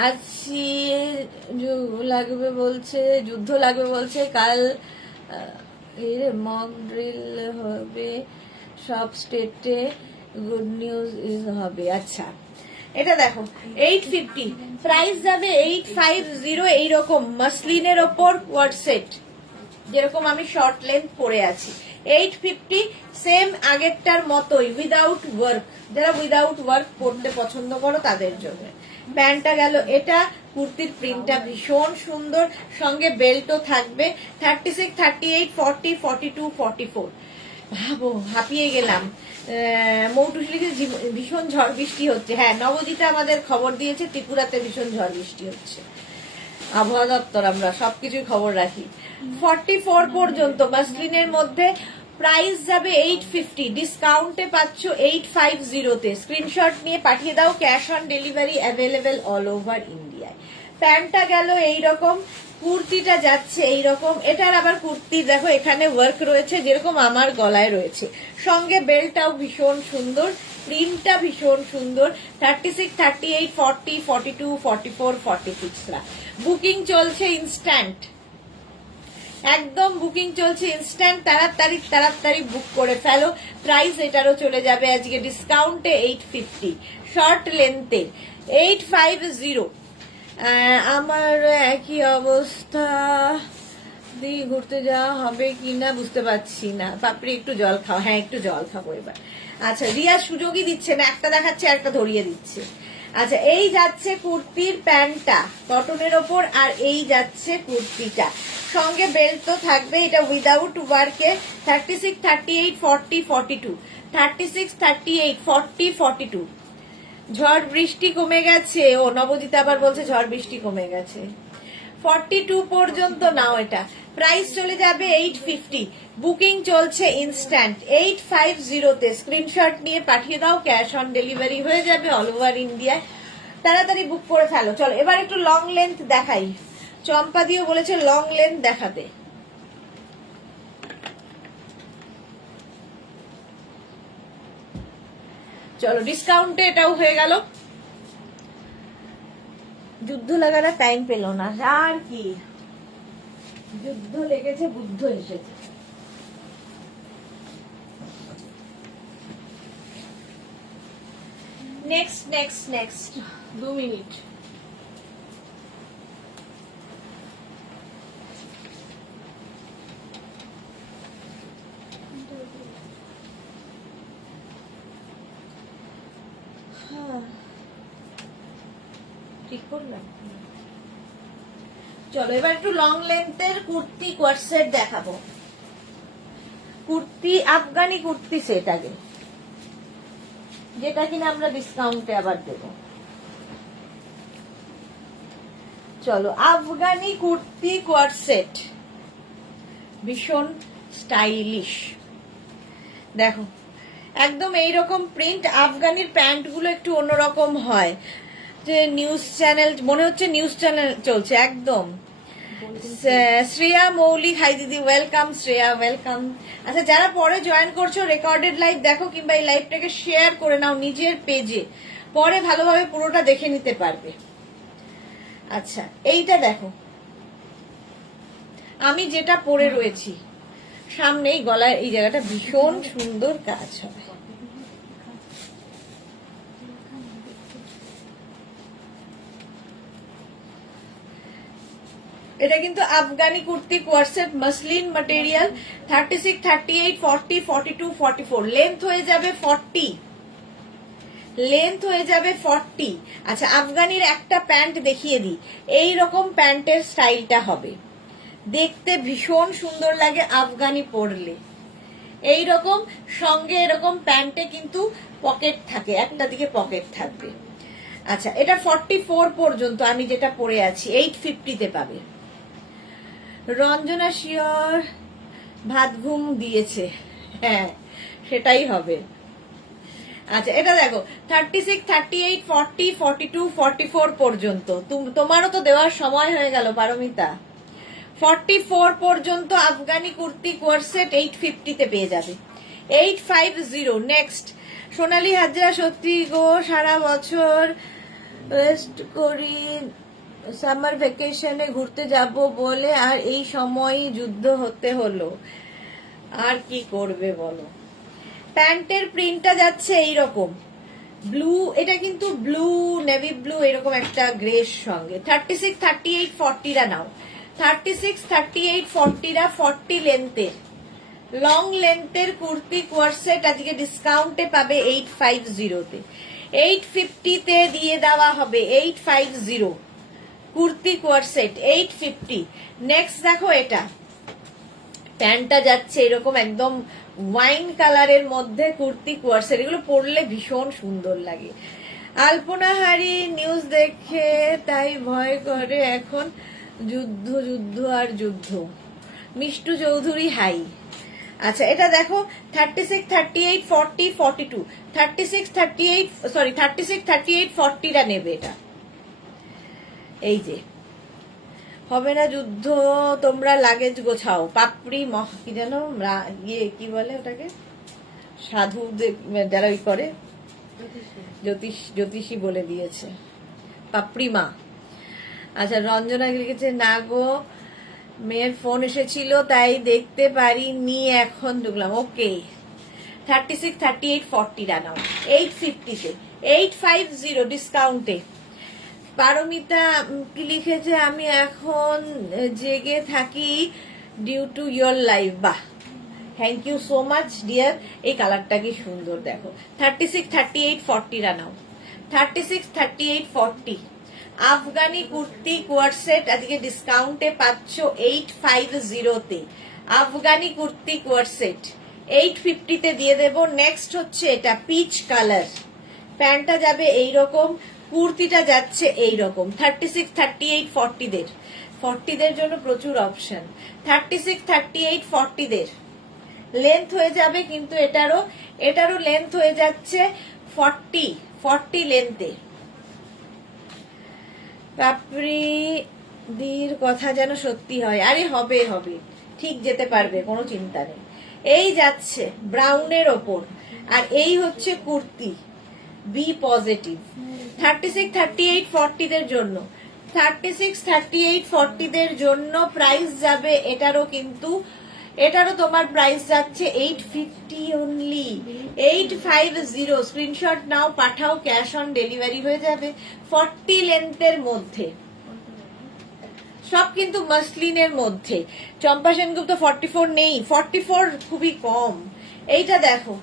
আজকে লাগবে বলছে, যুদ্ধ লাগবে বলছে, কাল মক ড্রিল হবে সব স্টেটে, গুড নিউজ হবে। আচ্ছা, এটা দেখো 850, প্রাইস যাবে 850। এইরকম মসলিনের ওপর কোয়ার্ট সেট, যেরকম আমি শর্ট লেন্থ পরে আছি। 850, সেম আগেরটার মতোই, উইদাউট ওয়ার্ক। যারা উইদাউট ওয়ার্ক পরতে পছন্দ করো তাদের জন্য। প্যান্টটা গেল এটা, কুর্তির প্রিন্টটা ভীষণ সুন্দর, সঙ্গে বেল্টও থাকবে। 36, 38, 40, 42, 44 ভাবো হাঁপিয়ে গেলাম। মৌটুসিলিতে ভীষণ ঝড় বৃষ্টি হচ্ছে। হ্যাঁ, নবজিতা আমাদের খবর দিয়েছে ত্রিপুরাতে ভীষণ ঝড় বৃষ্টি হচ্ছে। আবহাওয়া দপ্তর আমরা সবকিছুই খবর রাখি। 44 পর্যন্ত মাসলিনের মধ্যে প্রাইস যাবে 850, ডিসকাউন্টে পাচ্ছ 850-তে। স্ক্রিনশট নিয়ে পাঠিয়ে দাও, cash on delivery available all over ইন্ডিয়ায়। প্যান্টটা গেল এইরকম, কুর্তিটা যাচ্ছে এইরকম। এটার আবার কুর্তি দেখো এখানে ওয়ার্ক রয়েছে যেরকম আমার গলায় রয়েছে, সঙ্গে বেল্টটাও ভীষণ সুন্দর, প্রিন্টটা ভীষণ সুন্দর। 36, 38, 40, 42, 44, 46 বুকিং চলছে ইনস্ট্যান্ট, একদম বুকিং চলছে ইনস্ট্যান্ট। তাড়াতাড়ি বুক করে ফেলো। প্রাইস এটারও চলে যাবে আজকে ডিসকাউন্টে 850, শর্ট লেন্থে 850। আমার একই অবস্থা, দিয়ে ঘুরতে যাওয়া হবে কিনা বুঝতে পারছি না। পাপড়ি একটু জল খাও। হ্যাঁ, একটু জল খাবো এবার। আচ্ছা, রিয়া সুযোগই দিচ্ছে না, একটা দেখাচ্ছে আর একটা ধরিয়ে দিচ্ছে। আচ্ছা, এই যাচ্ছে কুর্তির প্যান্টটা কটনের ওপর, আর এই যাচ্ছে কুর্তিটা, সঙ্গে বেল্ট তো থাকবে। এটা উইদাউট ওয়ার্কে 36, 38, 40, 42, 36, 38, 40, 42। ঝড় বৃষ্টি কমে গেছে। ও নবজিতা আবার বলছে ঝড় বৃষ্টি কমে গেছে। 42 পর্যন্ত নাও। এটা প্রাইস চলে যাবে 850, বুকিং চলছে ইনস্ট্যান্ট 850-তে। স্ক্রিনশট নিয়ে পাঠিয়ে দাও, ক্যাশ অন ডেলিভারি হয়ে যাবে অল ওভার ইন্ডিয়ায়। তাড়াতাড়ি বুক করে ফেলো। চলো এবার একটু লং লেন্থ দেখাই। চম্পা দিও বলেছে লং লেন্থ দেখাতে। চলো, ডিসকাউন্টে এটাও হয়ে গেল। যুদ্ধ লাগার টাইম পেল না, আর কি যুদ্ধ লেগেছে, বুদ্ধ এসেছে। Next 2 minute. ঠিক করলাম। চলো এবার একটু লং লেন্থের কুর্তি কোয়ার সেট দেখাবো। কুর্তি, আফগানি কুর্তি সেট আগে, যেটা কিনা আমরা ডিসকাউন্টে আবার দেব। চলো, আফগানি কুর্তি কোয়ার সেট ভীষণ স্টাইলিশ। দেখো একদম এইরকম প্রিন্ট। আফগানির প্যান্ট গুলো একটু অন্যরকম হয়, যে নিউজ চ্যানেল মনে হচ্ছে, নিউজ চ্যানেল চলছে একদম। শ্রেয়া মৌলিক, হাই দিদি, ওয়েলকাম শ্রেয়া, ওয়েলকাম। আচ্ছা, যারা পরে জয়েন করছো রেকর্ডেড লাইভ দেখো, কিংবা এই লাইভটাকে শেয়ার করে নাও নিজের পেজে, পরে ভালোভাবে পুরোটা দেখে নিতে পারবে। আচ্ছা, এইটা দেখো আমি যেটা পরে রয়েছি, সামনেই গলায় এই জায়গাটা ভীষণ সুন্দর কাজ হবে। এটা কিন্তু Afghani kurti coord set, muslin material. 36, 38, 40, 42, 44, length হয়ে যাবে 40, লেন্থ হয়ে যাবে 40। আচ্ছা, আফগানির একটা প্যান্ট দেখিয়ে দিই। এই রকম প্যান্টের স্টাইলটা হবে, দেখতে ভীষণ সুন্দর লাগে আফগানি পরলে। এই রকম সঙ্গে এরকম প্যান্টে কিন্তু পকেট থাকে, একটা দিকে পকেট থাকবে। আচ্ছা, এটা 44 পর্যন্ত আমি যেটা পরে আছি 850-তে পাবে। রঞ্জনা শিওর ভাত ঘুম দিয়েছে, হ্যাঁ সেটাই হবে। আচ্ছা, এটা দেখো 36, 38, 40, 42, 44 পর্যন্ত। তোমারও তো দেওয়ার সময় হয়ে গেল পারমিতা। 44 পর্যন্ত আফগানি কুর্তি কোয়ারসেট 850-তে পেয়ে যাবে। 850। নেক্সট, সোনালী হাজরা, সত্যি গো সারা বছর ওয়েস্ট করি, সামার ভ্যাকেশনে ঘুরতে যাব বলে আর এই সময় যুদ্ধ হতে হলো, আর কি করবে বলো। প্যান্টের প্রিন্টটা যাচ্ছে এইরকম ব্লু, এটা কিন্তু ব্লু, নেভি ব্লু, এরকম একটা গ্রের সঙ্গে। 36, 38, 40 নাও। 36, 38, 40 40 লেন্থের, লং লেন্থের কুর্তি কোয়ারসেট আজকে ডিসকাউন্টে পাবে 850-তে। 850-তে দিয়ে দেওয়া হবে। 850 কুর্তি কোয়ারসেট 850। নেক্সট দেখো, এটা প্যান্টটা যাচ্ছে এরকম একদম ওয়াইন কালারের মধ্যে কুর্তি কোয়ার্সেট, এগুলো পরলে ভীষণ সুন্দর লাগে। আলপনা হারি নিউজ দেখে তাই ভয় করে এখন, যুদ্ধ যুদ্ধ আর যুদ্ধ। মিষ্টু চৌধুরী হাই। আচ্ছা এটা দেখো 36, 38, 40, 42, 36, 38 সরি 36, 38, 40টা নেবে এটা। এই যে হবে না যুদ্ধ, তোমরা লাগেজ গোছাও। পাপড়ি কি যেন ইয়ে কি বলে ওটাকে, সাধু যারা ওই করে, জ্যোতিষী বলে দিয়েছে পাপড়ি মা। আচ্ছা রঞ্জনা লিখেছে না গো মেয়ের ফোন এসেছিল তাই দেখতে পারিনি, এখন ঢুকলাম। ওকে 36, 38, 40 নাও 850-তে, 850 ডিসকাউন্টে। পারমিতা কি লিখেছে, আমি এখন জেগে থাকি ডিউ টু ইয়োর লাইফ। বাহ, thank you so much dear. এই কালারটা কি সুন্দর দেখো। 36, 38, 40 নাও। 36, 38, 40 আফগানি কুর্তি কোয়ার্সেট আজকে ডিসকাউন্টে পাচ্ছ 850-তে। আফগানি কুর্তি কোয়ার্সেট 850-তে দিয়ে দেব। নেক্সট হচ্ছে এটা পিচ কালার, প্যান্টটা যাবে এইরকম, কুর্তিটা যাচ্ছে এইরকম। 36, 38, 40-দের, 40-দের জন্য প্রচুর অপশন। 36, 38, 40-দের লেন্থ হয়ে যাবে, কিন্তু এটারও লেন্থ হয়ে যাচ্ছে 40 লেন্থে। পাপড়ি দির কথা যেন সত্যি হয়। আরে হবে হবে, ঠিক যেতে পারবে, কোনো চিন্তা নেই। এই যাচ্ছে ব্রাউনের ওপর, আর এই হচ্ছে কুর্তি, বি পজিটিভ। 36, 38, 40-দের জন্য, 36, 38, 40-দের জন্য প্রাইস যাবে এটারও তোমার প্রাইস যাচ্ছে 850 অনলি, 850। স্ক্রিনশট নাও, পাঠাও, ক্যাশ অন ডেলিভারি হয়ে যাবে। 40 লেন্থের মধ্যে, সব কিন্তু মাসলিনের মধ্যে। চম্পা সেনগুপ্ত 44 নেই, 44 খুবই কম। এইটা দেখো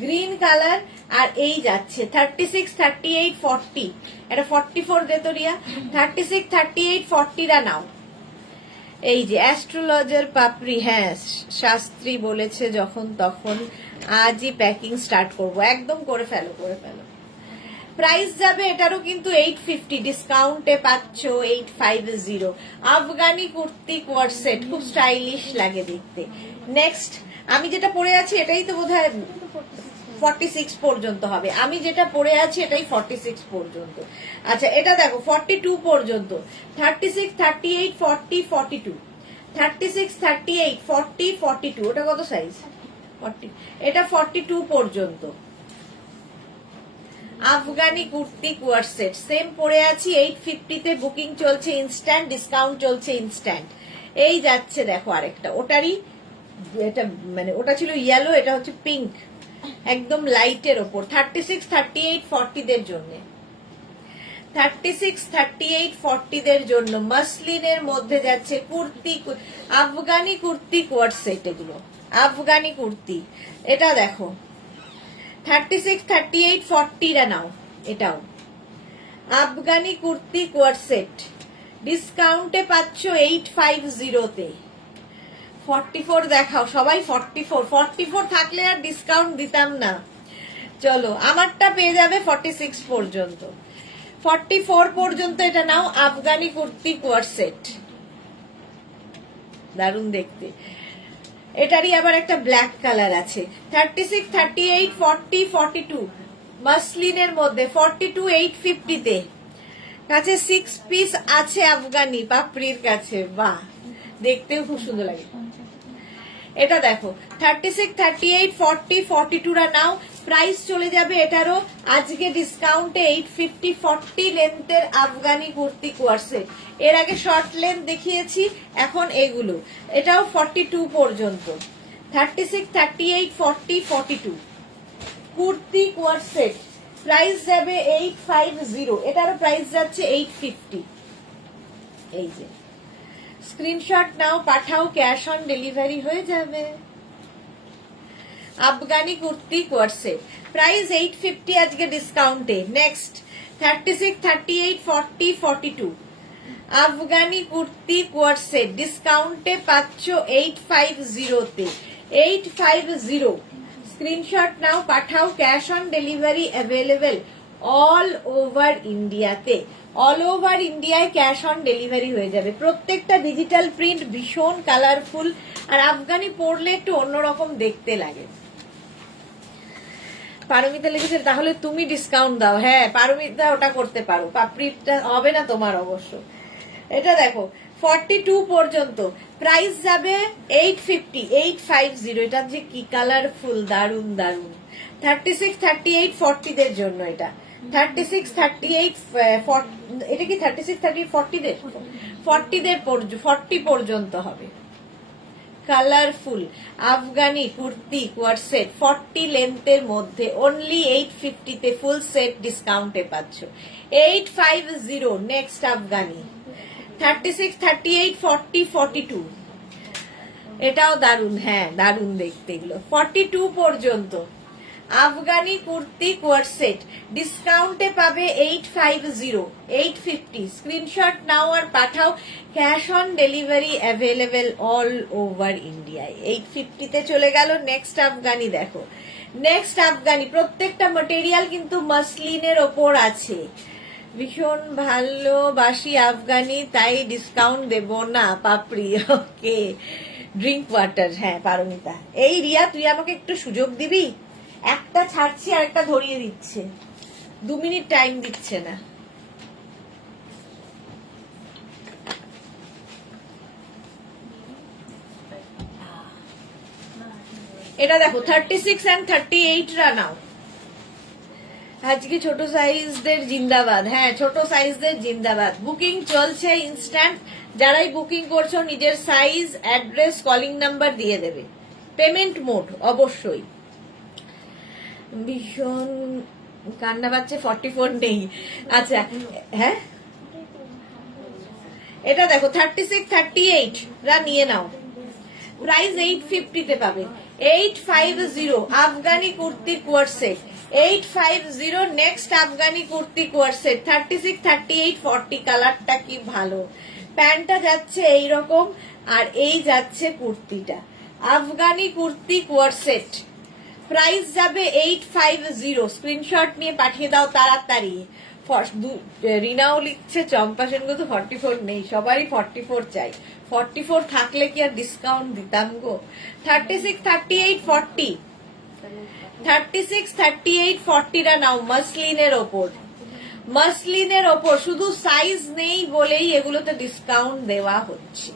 গ্রিন কালার, আর এই যাচ্ছে 36, 38, 40। এটা 44 দেতরিয়া। 36, 38, 40রা নাও। এই যে অ্যাস্ট্রোলজার পাপড়ি, হ্যাঁ শাস্ত্রী বলেছে যখন তখন আজই প্যাকিং স্টার্ট করব। একদম করে ফেলো। প্রাইস যাবে এটারও কিন্তু 850, ডিসকাউন্টে পাচ্ছ 850। আফগানি কুর্তি কোয়ার্সেট খুব স্টাইলিশ লাগে দেখতে। নেক্সট আমি যেটা পরে আছি এটাই তো বোধহয় 46 পর্যন্ত হবে। আমি যেটা পরে আছি এটাই 46 পর্যন্ত। আচ্ছা এটা দেখো 42 পর্যন্ত। 36, 38, 40, 42, 36, 38, 40, 42। ওটা কত সাইজ? 40। এটা 42 পর্যন্ত। আফগানি কুর্তি কোয়ার্সেট সেম পরে আছি 850-তে, বুকিং চলছে ইনস্ট্যান্ট, ডিসকাউন্ট চলছে ইনস্ট্যান্ট। এই যাচ্ছে দেখো আরেকটা, ওটারই এটা মানে ওটা ছিল ইয়েলো, এটা হচ্ছে পিঙ্ক, একদম লাইটের ওপর। 36, 38, 40-দের জন্য, 36, 38, 40-দের জন্য মাসলিনের মধ্যে যাচ্ছে কুর্তি, আফগানি কুর্তি কোয়ার্সেট। এগুলো আফগানি কুর্তি। এটা দেখো 36, 38, 40-রা নাও। এটাও আফগানি কুর্তি কোয়ার্সেট, ডিসকাউন্টে পাচ্ছ 850-তে। 44 দেখাও সবাই, 44 থাকলে আর ডিসকাউন্ট দিতাম না। চলো আমারটা পেয়ে যাবে 46 পর্যন্ত। 44 পর্যন্ত এটা নাও, আফগানি কুর্তি কোয়ার্সেট, দারুণ দেখতে। এটারই আবার একটা ব্ল্যাক কালার আছে। 36, 38, 40, 42 মাসলিনের মধ্যে। 42 850-তে। কাছে 6 পিস আছে আফগানি পাপড়ির কাছে। বাহ, দেখতেও খুব সুন্দর লাগে। এটা দেখো 36, 38, 40, 42-রা নাও। প্রাইস চলে যাবে এটারও আজকে ডিসকাউন্টে 850। 40 লেন্থের আফগানি কুর্তি কোয়ার্সেট। এর আগে শর্ট লেন্থ দেখিয়েছি, এখন এগুলো। এটাও 42 পর্যন্ত। 36, 38, 40, 42 কুর্তি কোয়ার্সেট, প্রাইস যাবে 850। এটারও প্রাইস যাচ্ছে 850। এই যে স্ক্রিনশট নাও, পাঠাও, ক্যাশ অন ডেলিভারি হয়ে যাবে। আফগানি কুর্তি কোয়ার্সেট প্রাইস 850 আজকে ডিসকাউন্টে। নেক্সট 36, 38, 40, 42 আফগানি কুর্তি কোয়ার্সেট ডিসকাউন্টে পাচ্ছ 850-তে। 850। স্ক্রিনশট নাও, পাঠাও। Cash on delivery available all over ইন্ডিয়াতে। অল ওভার ইন্ডিয়ায় ক্যাশ অন ডেলিভারি হয়ে যাবে। প্রত্যেকটা ডিজিটাল প্রিন্ট ভীষণ কালারফুল, আর আফগানি পরলে একটু অন্যরকম দেখতে লাগে। পারমিতা লিখেছে তাহলে তুমি ডিসকাউন্ট দাও। হ্যাঁ পারমিতা ওটা করতে পারো, পাপড়িটা হবে না তোমার অবশ্য। এটা দেখো 42 পর্যন্ত, প্রাইস যাবে 850, 850। এটা যে কি কালারফুল, দারুন দারুন। 36, 38, 40 দের জন্য এটা। 36, 38, এটা কি 36, 38, 40 দের? 40 দের 40 পর্যন্ত হবে। Colourful Afghani kurti coord set 40 লেন্থের মধ্যে অনলি 850 তে ফুল সেট ডিসকাউন্টে পাচ্ছ। 850। নেক্সট আফগানি 36, 38, 40, 42। এটাও দারুন, হ্যাঁ দারুন দেখতে এগুলো। 42 পর্যন্ত আফগানি কুর্তি কোয়ার্ড সেট ডিসকাউন্টে পাবে 850, 850। স্ক্রিনশট নাও আর পাঠাও। Cash on delivery available all over ইন্ডিয়ায়। 850 তে চলে গেল। নেক্সট আফগানি দেখো। নেক্সট আফগানি প্রত্যেকটা ম্যাটেরিয়াল কিন্তু মাসলিনের ওপর আছে। ভীষণ ভালোবাসি আফগানি, তাই ডিসকাউন্ট দেব না পাপড়ি। ওকে, ড্রিঙ্ক ওয়াটার। হ্যাঁ পারমিতা। এই রিয়া তুই আমাকে একটু সুযোগ দিবি? একটা ছাড়ছি আর একটা ধরিয়ে দিচ্ছে, 2 মিনিট টাইম দিচ্ছে না। এটা দেখো 36 and 38 রা নাও। আজকে ছোট সাইজদের জিন্দাবাদ। হ্যাঁ ছোট সাইজদের জিন্দাবাদ। বুকিং চলছে ইনস্ট্যান্ট। যারাই বুকিং করছো নিজের সাইজ, অ্যাড্রেস, কলিং নাম্বার দিয়ে দেবে। পেমেন্ট মোড অবশ্যই। ভীষণ কান্না পাচ্ছে। 44 নেই। আচ্ছা হ্যাঁ এটা দেখো 36, 38 রা নিয়ে নাও। প্রাইস 850 তে পাবে। 850 Afghani kurti coord set. 850। Next Afghani kurti coord set 36, 38, 40। কালারটা কি ভালো। প্যান্টটা যাচ্ছে এইরকম, আর এই যাচ্ছে কুর্তিটা। Afghani kurti coord set price যাবে 850। স্ক্রিনশট নিয়ে পাঠিয়ে দাও তাড়াতাড়ি। রিনাও লিখছে চম্পা সেনগুলো 44 নেই, সবারই 44 চাই। 44 থাকলে কি আর ডিসকাউন্ট দিতাম গো। 36, 38, 40। 36, 38, 40 রা নাও। মাসলিনের ওপর, মাসলিনের ওপর শুধু সাইজ নেই বলেই এগুলোতে ডিসকাউন্ট দেওয়া হচ্ছে।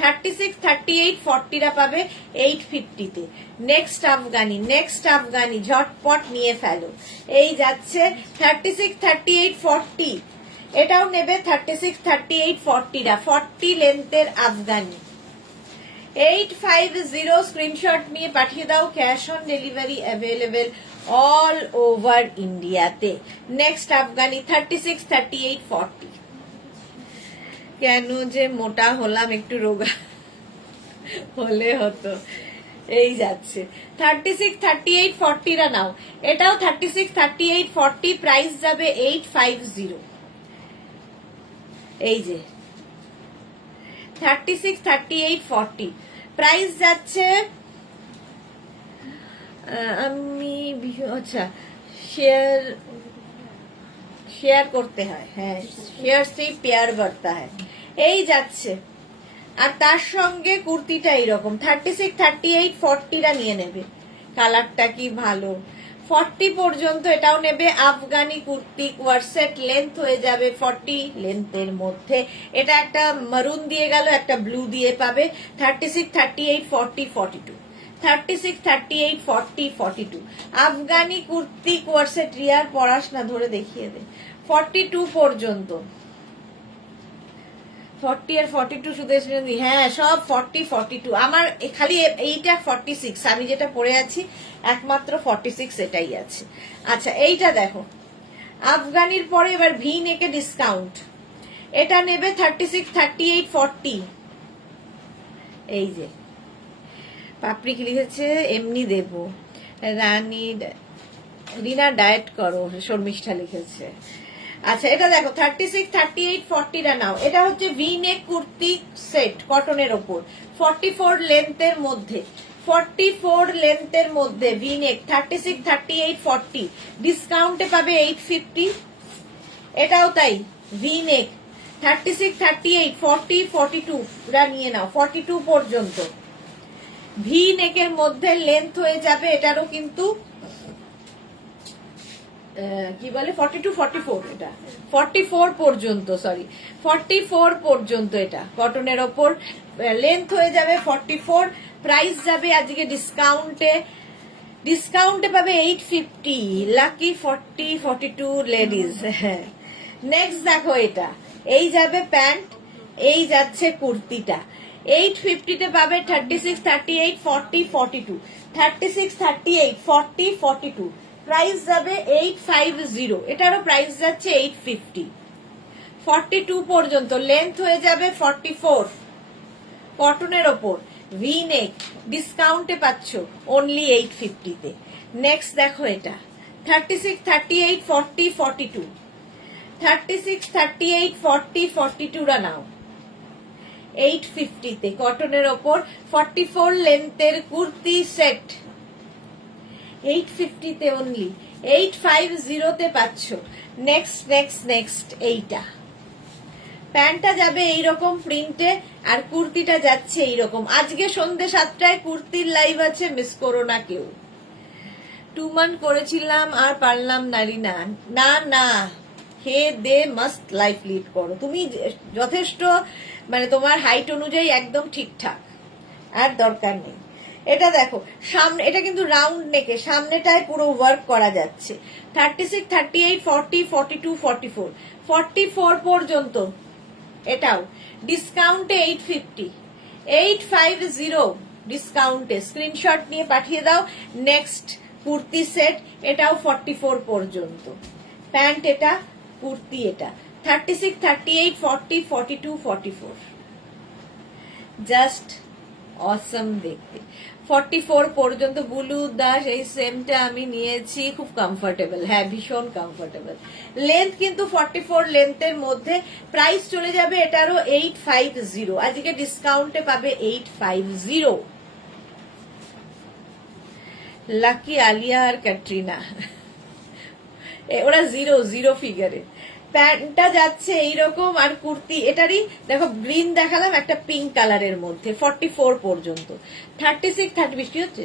36, 38, 40 রা পাবে 850 তে। নেক্সট আফগানি, নেক্সট আফগানি ঝটপট নিয়ে ফেলো। এই যাচ্ছে 36, 38, 40। এটাও নেবে 36, 38, 40 রা। 40 লেন্থের আফগানি। 850। স্ক্রিনশট নিয়ে পাঠিয়ে দাও। Cash on delivery available all over ইন্ডিয়াতে। নেক্সট আফগানি 36, 38, 40। কেন যে মোটা হলাম, একটু রোগা হলে হতো। এই যাচ্ছে 36, 38, 40 রা নাও। এটাও 36, 38, 40। প্রাইস যাবে 850। এই যে 36, 38, 40 প্রাইস যাচ্ছে। আমি আচ্ছা শেয়ার শেয়ার করতে হয়। হ্যাঁ শেয়ার সেই পেয়ার বাড়তা হয়। এই যাচ্ছে, আর তার সঙ্গে কুর্তিটা এইরকম। 36, 38, 40 রা নিয়ে নেবে। কালারটা কি ভালো। 40 পর্যন্ত এটাও নেবে। Afghani kurti coord set length হয়ে যাবে 40 লেন্থের মধ্যে। এটা একটা মারুন দিয়ে গেল, একটা ব্লু দিয়ে পাবে। 36, 38, 40, 42। 36, 38, 40, 42 আফগানি কুর্তি কোয়ার্ড সেট। রিয়ার পড়াশোনা ধরে দেখিয়ে দে। 42 পর্যন্ত। 40 আর 42 শুধু। হ্যাঁ সব 40, 42। আমার খালি এইটা 46, আমি যেটা পরে আছি একমাত্র 46 এটাই আছে। আচ্ছা এইটা দেখো আফগানির পরে এবার ভি নেকে ডিসকাউন্ট। এটা নেবে 36, 38, 40। এই যে পাপড়ি কি লিখেছে, এমনি দেব। রানী রিনা ডায়েট করো, শর্মিষ্ঠা লিখেছে। আচ্ছা এটা দেখো 36, 38, 40টা নাও। এটা হচ্ছে ভি নেক কুর্তি সেট কটনের ওপর, 44 লেন্থের মধ্যে, 44 লেন্থের মধ্যে ভি নেক, 36, 38, 40 ডিসকাউন্টে পাবে 850। এটাও তাই ভি নেক 36, 38, 40, 42 রা নিয়ে নাও, 42 পর্যন্ত ভি নেকের মধ্যে লেন্থ হয়ে যাবে। এটারও কিন্তু কি বলে 42, 44, এটা 44 পর্যন্ত, সরি 44 পর্যন্ত এটা কটনের ওপর লেন্থ হয়ে যাবে 44। প্রাইস যাবে আজকে ডিসকাউন্টে পাবে 850। Lucky 40, 42 ladies. নেক্সট দেখো এটা, এই যাবে প্যান্ট, এই যাচ্ছে কুর্তিটা, 850 তে পাবে 36, 38, 40, 42, 36, 38, 40, 42 প্রাইস যাবে 850। এটারও প্রাইস যাচ্ছে 850। 42 পর্যন্ত লেন্থ হয়ে যাবে 44 কটনের ওপর ভি নেক, ডিসকাউন্টে পাচ্ছ অনলি 850 তে। নেক্সট দেখো এটা 36, 38, 40, 42, 36, 38, 40, 42 রা নাও 850 তে কটনের ওপর 44 লেন্থের কুর্তি সেট 850 তে অনলি, 850 তে পাচ্ছ। নেক্সট এইটা প্যান্টটা যাবে এইরকম প্রিন্টে, আর কুর্তিটা যাচ্ছে এইরকম। আজকে সন্ধ্যে 7টায় কুর্তির লাইভ আছে, মিস করো না কেউ। 2 মান্থ করেছিলাম আর পারলাম নারী না, না না, হে দে মাস্ট লাইফ লিড করো। তুমি যথেষ্ট, মানে তোমার হাইট অনুযায়ী একদম ঠিকঠাক, আর দরকার নেই। এটা দেখো সামনে, এটা কিন্তু রাউন্ড নেকে, সামনেটায় পুরো ওয়ার্ক করা যাচ্ছে। 36, 38, 40, 42, 44, 44 পর্যন্ত এটাও ডিসকাউন্টে 850, 850 ডিসকাউন্টে। স্ক্রিনশট নিয়ে পাঠিয়ে দাও। নেক্সট কুর্তি সেট, এটাও 44 পর্যন্ত প্যান্ট, এটা কুর্তি, এটা 36, 38, 40, 42, 44 জাস্ট অসম দেখতে। 44 পর্যন্ত বুলু দাস, এই সেমটা আমি নিয়েছি, খুব কমফোর্টেবল, হ্যাঁ ভীষণ কমফোর্টেবল। লেন্থ কিন্তু 44 লেন্থের মধ্যে, প্রাইস চলে যাবে এটারও 850। আজকে ডিসকাউন্টে পাবে 850। লাকি, আলিয়া আর ক্যাটরিনা, ওরা জিরো ফিগারে। প্যান্টটা যাচ্ছে এইরকম, আর কুর্তি এটারই দেখো গ্রিন দেখালাম, একটা পিঙ্ক কালারের মধ্যে 44 পর্যন্ত। 36, 30 বৃষ্টি হচ্ছে,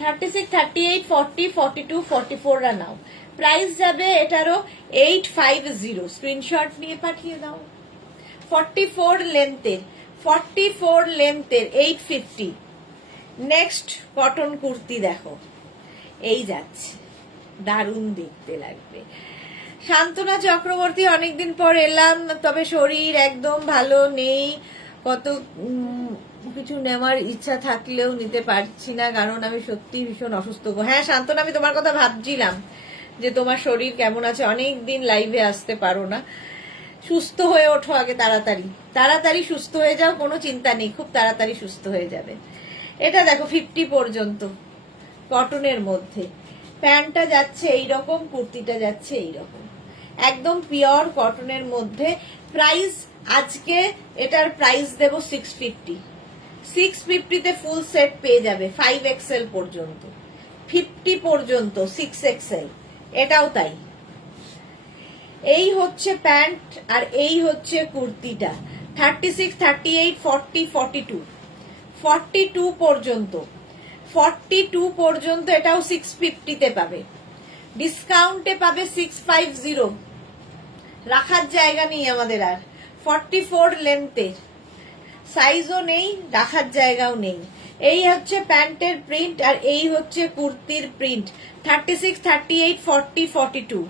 36, 38, 40, 42, 44 রা নাও। প্রাইস যাবে এটারও 850। স্ক্রিনশট নিয়ে পাঠিয়ে দাও। 44 লেন্থের, 44 লেন্থের 850। নেক্সট কটন কুর্তি দেখো, এই যাচ্ছে, দারুণ দেখতে লাগবে। শান্তনা চক্রবর্তী, অনেকদিন পর এলাম, তবে শরীর একদম ভালো নেই, কত কিছু নেওয়ার ইচ্ছা থাকলেও নিতে পারছি না, কারণ আমি সত্যি ভীষণ অসুস্থ। হ্যাঁ শান্তনা, আমি তোমার কথা ভাবছিলাম যে তোমার শরীর কেমন আছে, অনেক দিন লাইভে আসতে পারো না। সুস্থ হয়ে ওঠো আগে, তাড়াতাড়ি সুস্থ হয়ে যাও, কোনো চিন্তা নেই, খুব তাড়াতাড়ি সুস্থ হয়ে যাবে। এটা দেখো 50 পর্যন্ত কটনের মধ্যে, প্যান্টটা যাচ্ছে এইরকম, কুর্তিটা যাচ্ছে এইরকম, একদম পিওর কটনের মধ্যে। প্রাইস আজকে এটার প্রাইস দেব 650। 650 তে ফুল সেট পেয়ে যাবে, 5XL পর্যন্ত, 50 পর্যন্ত 6XL, এটাও তাই। এই হচ্ছে প্যান্ট, আর এই হচ্ছে কুর্তিটা। 36, 38, 40, 42, 42 পর্যন্ত, 42 পর্যন্ত এটাও 650 তে পাবে, ডিসকাউন্টে পাবে 650। রাখার জায়গা নেই আমাদের আর, 44 লেন্থের, সাইজও নেই, রাখার জায়গাও নেই। এই হচ্ছে প্যান্টের প্রিন্ট, আর এই হচ্ছে কুর্তির প্রিন্ট। 36, 38, 40, 42।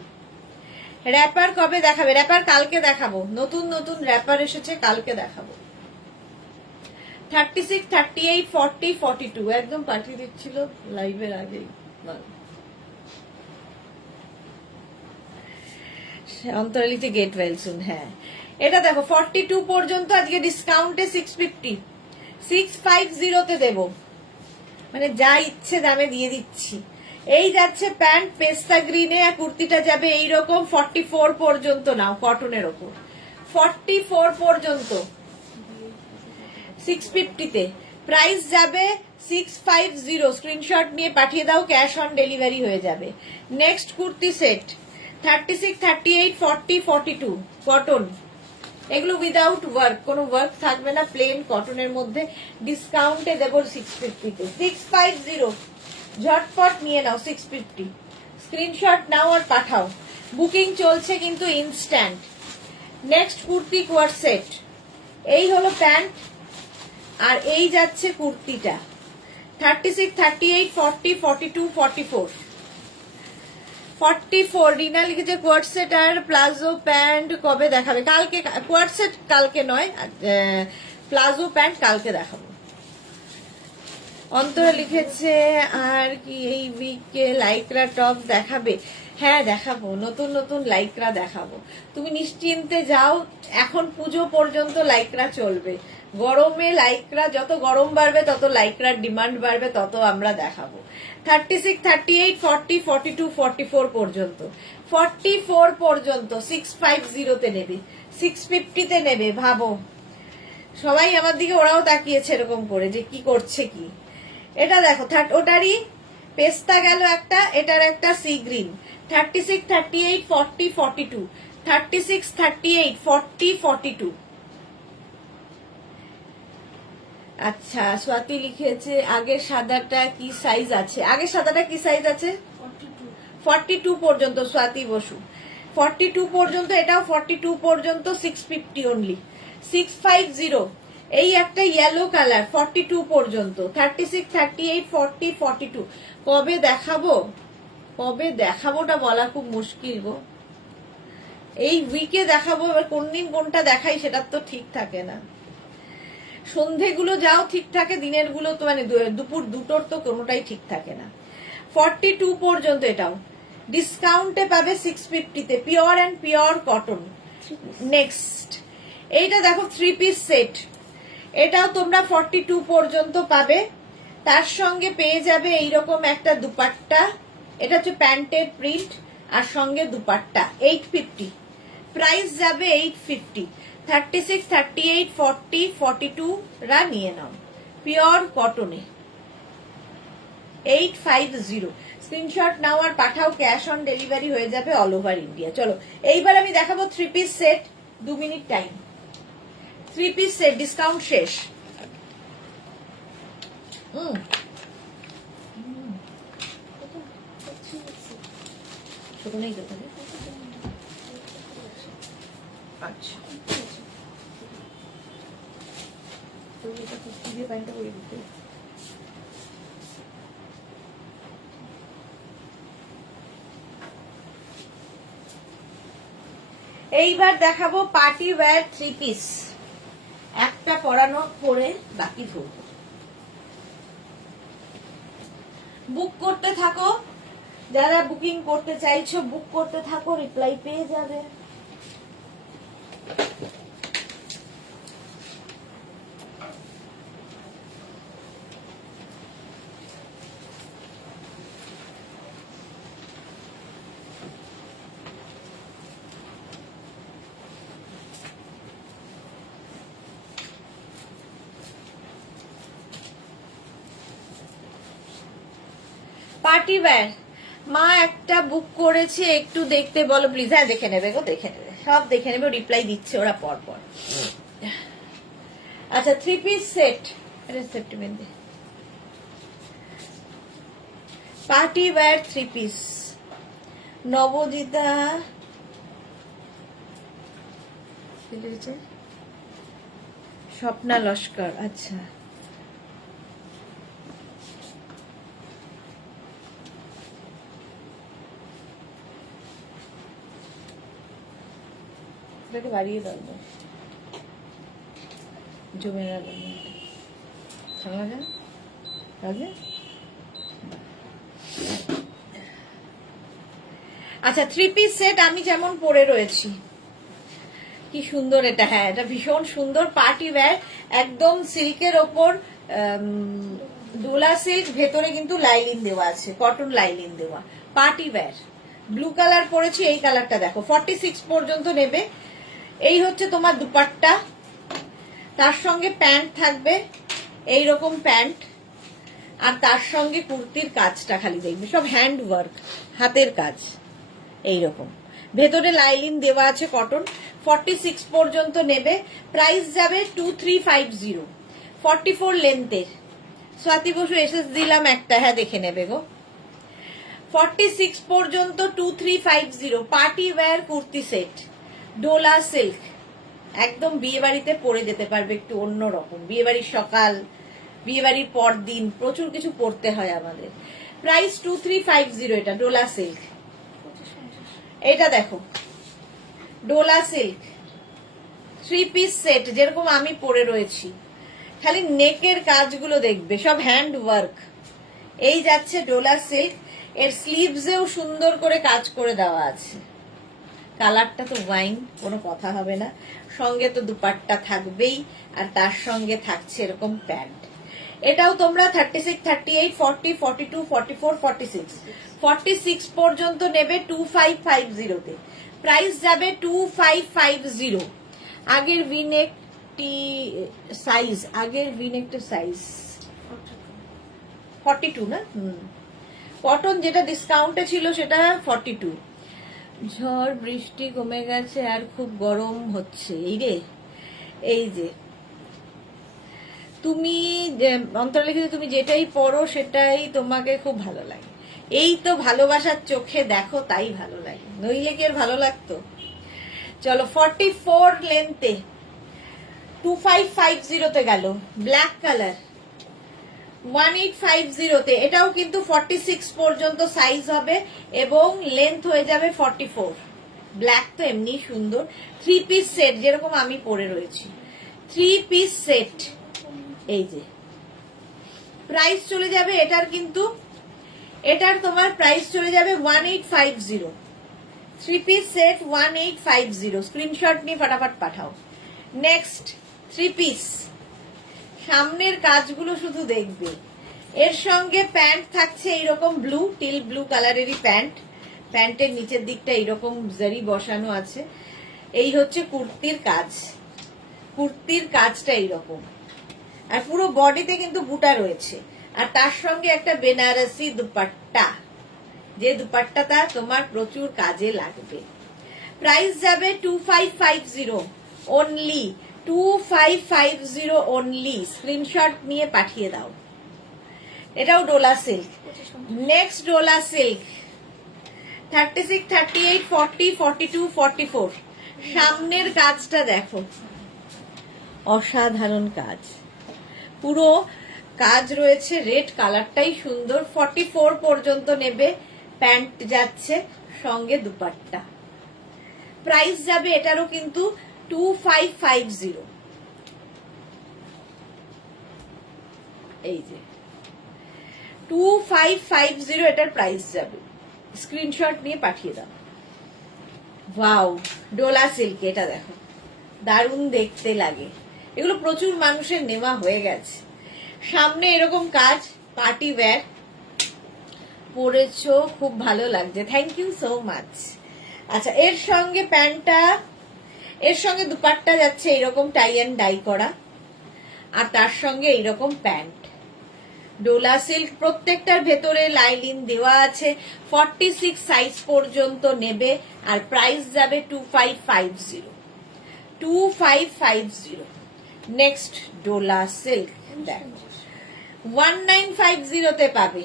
র্যাপার কবে দেখাবে? র্যাপার কালকে দেখাবো, নতুন র্যাপার এসেছে, কালকে দেখাবো। 36, 38, 40, 42 একদম পাঠিয়ে দিচ্ছিল লাইভের আগেই। অন্তরালিতে গেট ওয়েল সুন, হ্যাঁ এটা দেখো 42 পর্যন্ত, আজকে ডিসকাউন্টে 650, 650 তে দেব, মানে যা ইচ্ছে দামে দিয়ে দিচ্ছি। এই যাচ্ছে প্যান্ট পেস্তা গ্রিনে, আর কুর্তিটা যাবে এইরকম 44 পর্যন্ত। নাও কটনের ওপর 44 পর্যন্ত 650-তে। প্রাইস যাবে 650। স্ক্রিনশট নিয়ে পাঠিয়ে দাও, ক্যাশ অন ডেলিভারি হয়ে যাবে। Next kurti set 36, 38, 40, 42 cotton. এগুলো উইদাউট ওয়ার্ক, কোনো ওয়ার্ক থাকবে না, প্লেন কটনের মধ্যে। ডিসকাউন্টে দেবো 650-তে। 650 ঝটপট নিয়ে নাও। 650 স্ক্রিনশট নাও আর পাঠাও। বুকিং চলছে কিন্তু ইনস্ট্যান্ট। নেক্সট কুর্তি কোয়ার সেট। এই হলো প্যান্ট আর এই যাচ্ছে কুর্তিটা 36, 38, 40, 42, 44 44। রিনা লিখেছে কোয়ার সেট আর প্লাজো প্যান্ট কবে দেখাবে? কালকে। কোয়ার সেট কালকে নয়, প্লাজো প্যান্ট কালকে দেখাবো। অন্তরা লিখেছে আর কি এই উইকে লাইক্রা টপ দেখাবে? হ্যাঁ দেখাবো, নতুন নতুন লাইক্রা দেখাবো। তুমি নিশ্চিন্তে যাও, এখন পুজো পর্যন্ত লাইক্রা চলবে। গরমে লাইক্রা, যত গরম বাড়বে তত লাইক্রার ডিমান্ড বাড়বে, তত আমরা দেখাবো। 36, 38, 40, 42, 44 পর্যন্ত। 44 পর্যন্ত 650-তে নেবে, 650-তে নেবে। ভাবো, সবাই আমার দিকে ওরাও তাকিয়েছে এরকম করে যে কি করছে কি। এটা দেখো, ওটারই পেস্তা গেল একটা, এটার একটা সি গ্রিন। 36, 38, 40, 42, 36, 38, 40, 42। আচ্ছা, স্বাতি লিখেছে আগের সাদাটা কি সাইজ আছে? আগের সাদাটা কি সাইজ আছে? 42 পর্যন্ত। স্বাতি বসু 42 পর্যন্ত, এটাও 42 পর্যন্ত। 650 অনলি, 650। এই একটা ইয়েলো কালার 42 পর্যন্ত। 36, 38, 40, 42 কবে দেখাবো? কবে দেখাবোটা বলা খুব মুশকিল গো। এই উইকে দেখাবো, এবার কোন দিন কোনটা দেখাই সেটা তো ঠিক থাকে না। সন্ধেগুলো যাও ঠিক থাকে, দিনের গুলো তো মানে দুপুর দুটোর তো কোনোটাই ঠিক থাকে না। 42 পর্যন্ত। এটাও ডিসকাউন্টে পাবে 650-তে, pure and pure cotton. Next এইটা দেখো 3 পিস সেট। এটাও তোমরা 42 পর্যন্ত পাবে। তার সঙ্গে পেয়ে যাবে এইরকম একটা দুপাট্টা। এটা হচ্ছে প্যান্টের প্রিন্ট আর সঙ্গে দুপাট্টা। 850 প্রাইস যাবে। 850। 36, 38, 40, 42 রা নিয়ে নাও, পিওর কটনে। 850 স্ক্রিনশট নাও আর পাঠাও, ক্যাশ অন ডেলিভারি হয়ে যাবে অল ওভার ইন্ডিয়া। চলো এইবার আমি দেখাবো 3 piece set. 2 minute time. 3 piece set discount শেষ। ছোট নেই তো তাহলে? আচ্ছা, এইবার দেখাবো পার্টি ওয়্যার 3 পিস। একটা পরানো পরে বাকি ধরবো। বুক করতে থাকো, যারা বুকিং করতে চাইছো বুক করতে থাকো, রিপ্লাই পেয়ে যাবে। পার্টি ওয়্যার মা একটা বুক করেছে, একটু দেখতে বলো প্লিজ। হ্যাঁ দেখে নেবে গো, দেখে নেবে, সব দেখে নেবে, রিপ্লাই দিচ্ছে ওরা পর পর। আচ্ছা 3 piece set, party wear 3 piece. Nabajita Swapna Laskar. আচ্ছা বাড়িয়ে দাও, জমে গেল। আচ্ছা 3 পিস সেট আমি যেমন পরে রয়েছি, কি সুন্দর এটা। হ্যাঁ এটা ভীষণ সুন্দর পার্টি ওয়্যার, একদম সিল্কের ওপর ডোলা সিল্ক, ভেতরে কিন্তু লাইলিন দেওয়া আছে, কটন লাইলিন দেওয়া, পার্টি ওয়্যার। ব্লু কালার পরেছি, এই কালারটা দেখো, 46 পর্যন্ত নেবে। এই হচ্ছে তোমার দুপাট্টা, তার সঙ্গে প্যান্ট থাকবে এইরকম প্যান্ট, আর তার সঙ্গে কুর্তির কাজটা খালি দেখবে, সব হ্যান্ড ওয়ার্ক, হাতের কাজ এইরকম। ভেতরে লাইলিন দেওয়া আছে কটন, 46 পর্যন্ত নেবে। প্রাইস যাবে 2350, 44 লেন্থের। স্বাতি বসু এসএস দিলাম একটা, হ্যাঁ দেখে নেবে গো। 46 পর্যন্ত 2350, party wear kurti set, dola silk, একদম বিয়ে বাড়িতে পরে যেতে পারবে, একটু অন্যরকম, বিয়ে বাড়ির সকাল, বিয়ে বাড়ির পর দিন, প্রচুর কিছু পড়তে হয় আমাদের। প্রাইস 2350, এটা ডোলা সিল্ক। এটা দেখো ডোলা সিল্ক 3 পিস সেট, যেরকম আমি পরে রয়েছি, খালি নেকের কাজগুলো দেখবে, সব হ্যান্ড ওয়ার্ক। এই যাচ্ছে ডোলা সিল্ক, এর স্লিভসেও সুন্দর করে কাজ করে দেওয়া আছে। কালারটা তো ওয়াইন, কোনো কথা হবে না। সঙ্গে তো দুপাট্টা থাকবেই, আর তার সঙ্গে থাকছে এরকম প্যান্ট। এটাও তোমরা 36, 38, 40, 42, 44, 46, 46 পর্যন্ত নেবে 2550 তে। প্রাইস যাবে 2550। আগের ভিনেকটি সাইজ, আগের ভিনেকটা সাইজ 42 না? কটন যেটা ডিসকাউন্টে ছিল সেটা 42। ঝড় বৃষ্টি কমে গেছে আর খুব গরম হচ্ছে, এই রে। এই যে তুমি অন্তর লিখিত, তুমি যেটাই পড়ো সেটাই তোমাকে খুব ভালো লাগে। এই তো ভালোবাসার চোখে দেখো, তাই ভালো লাগে, নইলে কি আর ভালো লাগতো? চলো 44 লেন্থে 2550 তে গেল, ব্ল্যাক কালার 1850 তে। এটাও কিন্তু 46 পর্যন্ত সাইজ হবে এবং লেন্থ হয়ে যাবে 44। ব্ল্যাক তো এমনি সুন্দর। 3 পিস সেট, যেরকম আমি পরে রয়েছি, 3 পিস সেট। এই যে প্রাইস চলে যাবে এটার, কিন্তু এটার তোমার প্রাইস চলে যাবে 1850। 3 পিস সেট 1850, স্ক্রিনশট নিয়ে ফটাফট পাঠাও। নেক্সট 3 পিস, সামনের কাজগুলো শুধু দেখবে। এর সঙ্গে প্যান্ট থাকছে এইরকম ব্লু, টিল ব্লু কালারেরই প্যান্ট, প্যান্টের নিচের দিকটা এইরকম জারি বসানো আছে। এই হচ্ছে কুর্তির কাজ, কুর্তির কাজটা এইরকম, আর পুরো বডিতে কিন্তু বুটা রয়েছে, আর তার সঙ্গে একটা বেনারসি দুপাট্টা, যে দুপাট্টাটা তোমার প্রচুর কাজে লাগবে। প্রাইস যাবে 2550 অনলি, 2550 অনলি। স্ক্রিনশট নিয়ে পাঠিয়ে দাও। এটাও dola silk. Next dola silk 36, 38, 40, 42, 44। সামনের কাজটা দেখো, অসাধারণ কাজ, পুরো কাজ রয়েছে, রেড কালারটাই সুন্দর। 44 পর্যন্ত নেবে, প্যান্ট যাচ্ছে সঙ্গে দুপাট্টা। প্রাইস যাবে এটারও কিন্তু 2550। এই যে 2550 এটার প্রাইস যাবে, স্ক্রিনশট নিয়ে পাঠিয়ে দাও। ওয়াও, ডোলা সিল্ক, এটা দেখো দারুণ দেখতে লাগে। এগুলো প্রচুর মানুষের নেওয়া হয়ে গেছে। সামনে এরকম কাজ, পার্টি ওয়্যার পরেছো, খুব ভালো লাগছে, থ্যাংক ইউ সো মাচ। আচ্ছা, এর সঙ্গে প্যান্টটা, এর সঙ্গে দুপাট্টা যাচ্ছে এইরকম টাই অ্যান্ড ডাই করা, আর তার সঙ্গে এইরকম প্যান্ট। ডোলা সিল্ক, প্রত্যেকটার ভেতরে লাইলিন দেওয়া আছে। 46 সাইজ পর্যন্ত নেবে, আর প্রাইস যাবে 2550, 2550। নেক্সট ডোলা সিল্ক দেখো 1950 তে পাবে।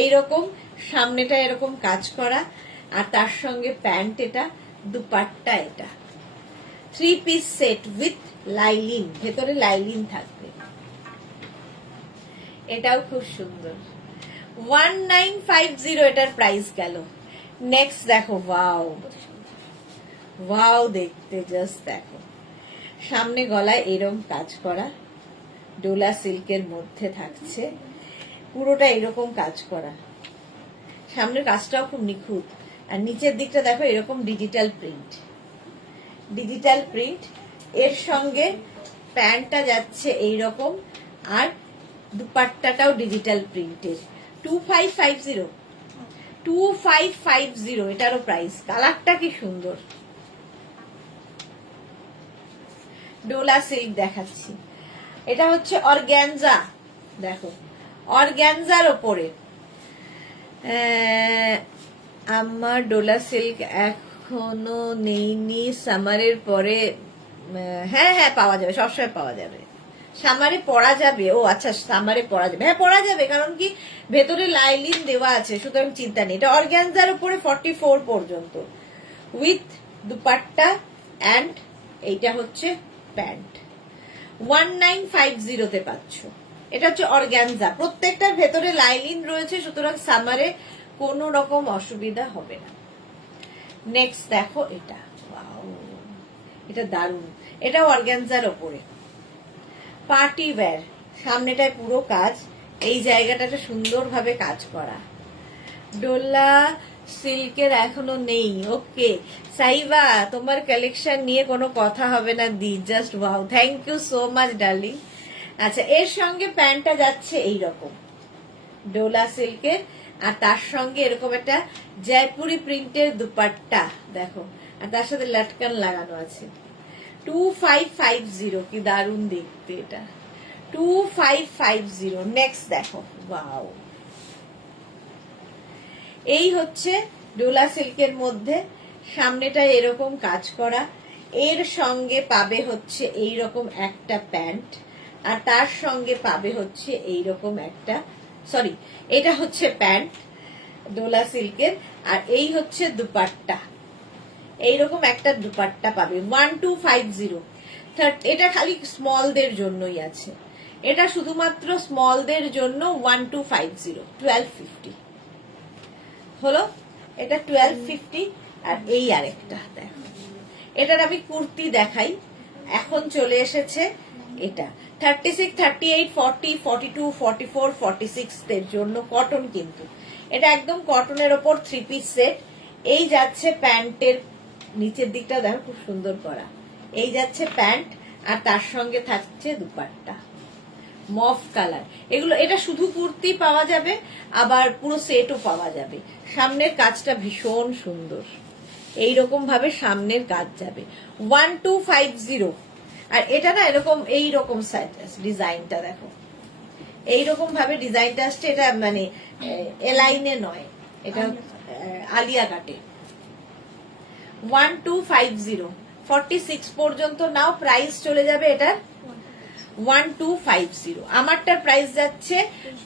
এইরকম সামনেটা এরকম কাজ করা, আর তার সঙ্গে প্যান্ট, এটা দুপাট্টা, এটা 3 পিস সেট উইথ লাইলিন, ভেতরে লাইলিন থাকবে। এটাও খুব সুন্দর, 1950 এটার প্রাইস গেল। নেক্সট দেখো, ওয়াও ওয়াও, দেখতে জাস্ট দেখো, সামনে গলায় এরকম কাজ করা, ডোলা সিল্কের মধ্যে থাকছে, পুরোটা এরকম কাজ করা, সামনের কাজটাও খুব নিখুঁত, আর নিচের দিকটা দেখো এরকম ডিজিটাল প্রিন্ট, ডিজিটাল প্রিন্ট। এর সঙ্গে প্যান্টটা যাচ্ছে এইরকম, আর দুপাট্টাটাও ডিজিটাল প্রিন্টের। 2550, 2550 এটারও প্রাইস। কালারটা কি সুন্দর। ডোলা সিল্ক দেখাচ্ছি, এটা হচ্ছে অর্গ্যানজা। দেখো অর্গ্যানজার ওপরে আমার ডোলা সিল্ক এখনো নেইনি, সামারের পরে হ্যাঁ হ্যাঁ পাওয়া যাবে, সবসময় পাওয়া যাবে। সামারে পরা যাবে, ও আচ্ছা সামারে পরা যাবে, হ্যাঁ পরা যাবে, কারণ কি ভেতরে লাইলিন দেওয়া আছে, সুতরাং চিন্তা নেই। এটা অর্গ্যানজার উপরে 44 পর্যন্ত উইথ দুপাট্টা অ্যান্ড এইটা হচ্ছে প্যান্ট। 1950 তে পাচ্ছ। এটা হচ্ছে অর্গ্যানজা, প্রত্যেকটার ভেতরে লাইলিন রয়েছে, সুতরাং সামারে কোনো রকম অসুবিধা হবে না। নেক্সট দেখো এটা, ওয়াও এটা দারুণ, এটা অর্গ্যানজার ওপরে পার্টি ওয়্যার, সামনেটায় পুরো কাজ, এই জায়গাটাতে সুন্দরভাবে কাজ করা। ডোলা সিল্কের এখনো নেই, ওকে সাইবা তোমার কালেকশন নিয়ে কোনো কথা হবে না দি, just wow, thank you so much darling. আচ্ছা এর সঙ্গে প্যান্টটা যাচ্ছে এইরকম ডোলা সিল্কের, আর তার সঙ্গে এরকম একটা জয়পুরি প্রিন্টের দুপাট্টা দেখো, আর তার সাথে লটকান লাগানো আছে। 2550, কি দারুণ দেখতে এটা। 2550। নেক্সট দেখো, ওয়াও এই হচ্ছে ডোলা সিল্কের মধ্যে, সামনেটা এরকম কাজ করা, এর সঙ্গে পাবে হচ্ছে এইরকম একটা প্যান্ট, আর তার সঙ্গে পাবে হচ্ছে এইরকম একটা, সরি এটা হচ্ছে প্যান্ট ডোলা সিল্কের, আর এই হচ্ছে দুপাট্টা, এইরকম একটা দুপাট্টা পাবে। 1250। এটা খালি স্মলদের জন্যই আছে, এটা শুধুমাত্র স্মলদের জন্য। 1250, 1250 হলো, এটা 1250। আর এই আরেকটা দেখো, এটার আমি কুর্তি দেখাই, এখন চলে এসেছে এটা 36, 38, 40, 42, 44, 46 এর জন্য কটন, কিন্তু এটা একদম কটনের ওপর 3 পিস সেট। এই যাচ্ছে প্যান্টের নিচের দিকটা দেখো খুব সুন্দর করা, এই যাচ্ছে প্যান্ট, আর তার সঙ্গে থাকছে দুপাট্টা মফ কালার। এগুলো এটা শুধু কুর্তি পাওয়া যাবে, আবার পুরো সেটও পাওয়া যাবে। সামনের কাজটা ভীষণ সুন্দর, এইরকম ভাবে সামনের কাজ যাবে। 1250। আর এটা না এরকম এইরকম ডিজাইনটা দেখো, এইরকম ভাবে ডিজাইনটা আসছে, এটা মানে এলাইনে নয়, এটা আলিয়া কাটে। 1250, 46 পর্যন্ত নাও, প্রাইস চলে যাবে এটার 1250। আমারটার প্রাইস যাচ্ছে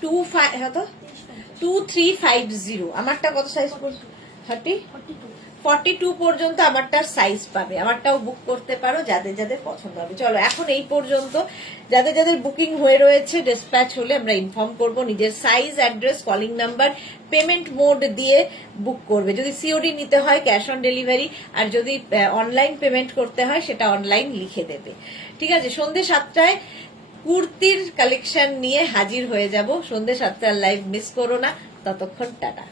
2350। আমারটা কত সাইজ? 42 পর্যন্ত আমারটার সাইজ পাবে। আমারটাও বুক করতে পারো যাদের যাদের পছন্দ হবে। চলো এখন এই পর্যন্ত, যাদের যাদের বুকিং হয়ে রয়েছে ডিসপ্যাচ হলে আমরা ইনফর্ম করব। নিজের size, address, calling number, payment mode দিয়ে বুক করবে। যদি সিওডি নিতে হয় ক্যাশ অন ডেলিভারি, আর যদি অনলাইন পেমেন্ট করতে হয় সেটা অনলাইন লিখে দেবে। ঠিক আছে, সন্ধ্যে 7টায় কুর্তির কালেকশন নিয়ে হাজির হয়ে যাব। সন্ধ্যে 7টার লাইভ মিস করো না। ততক্ষণ টাটা।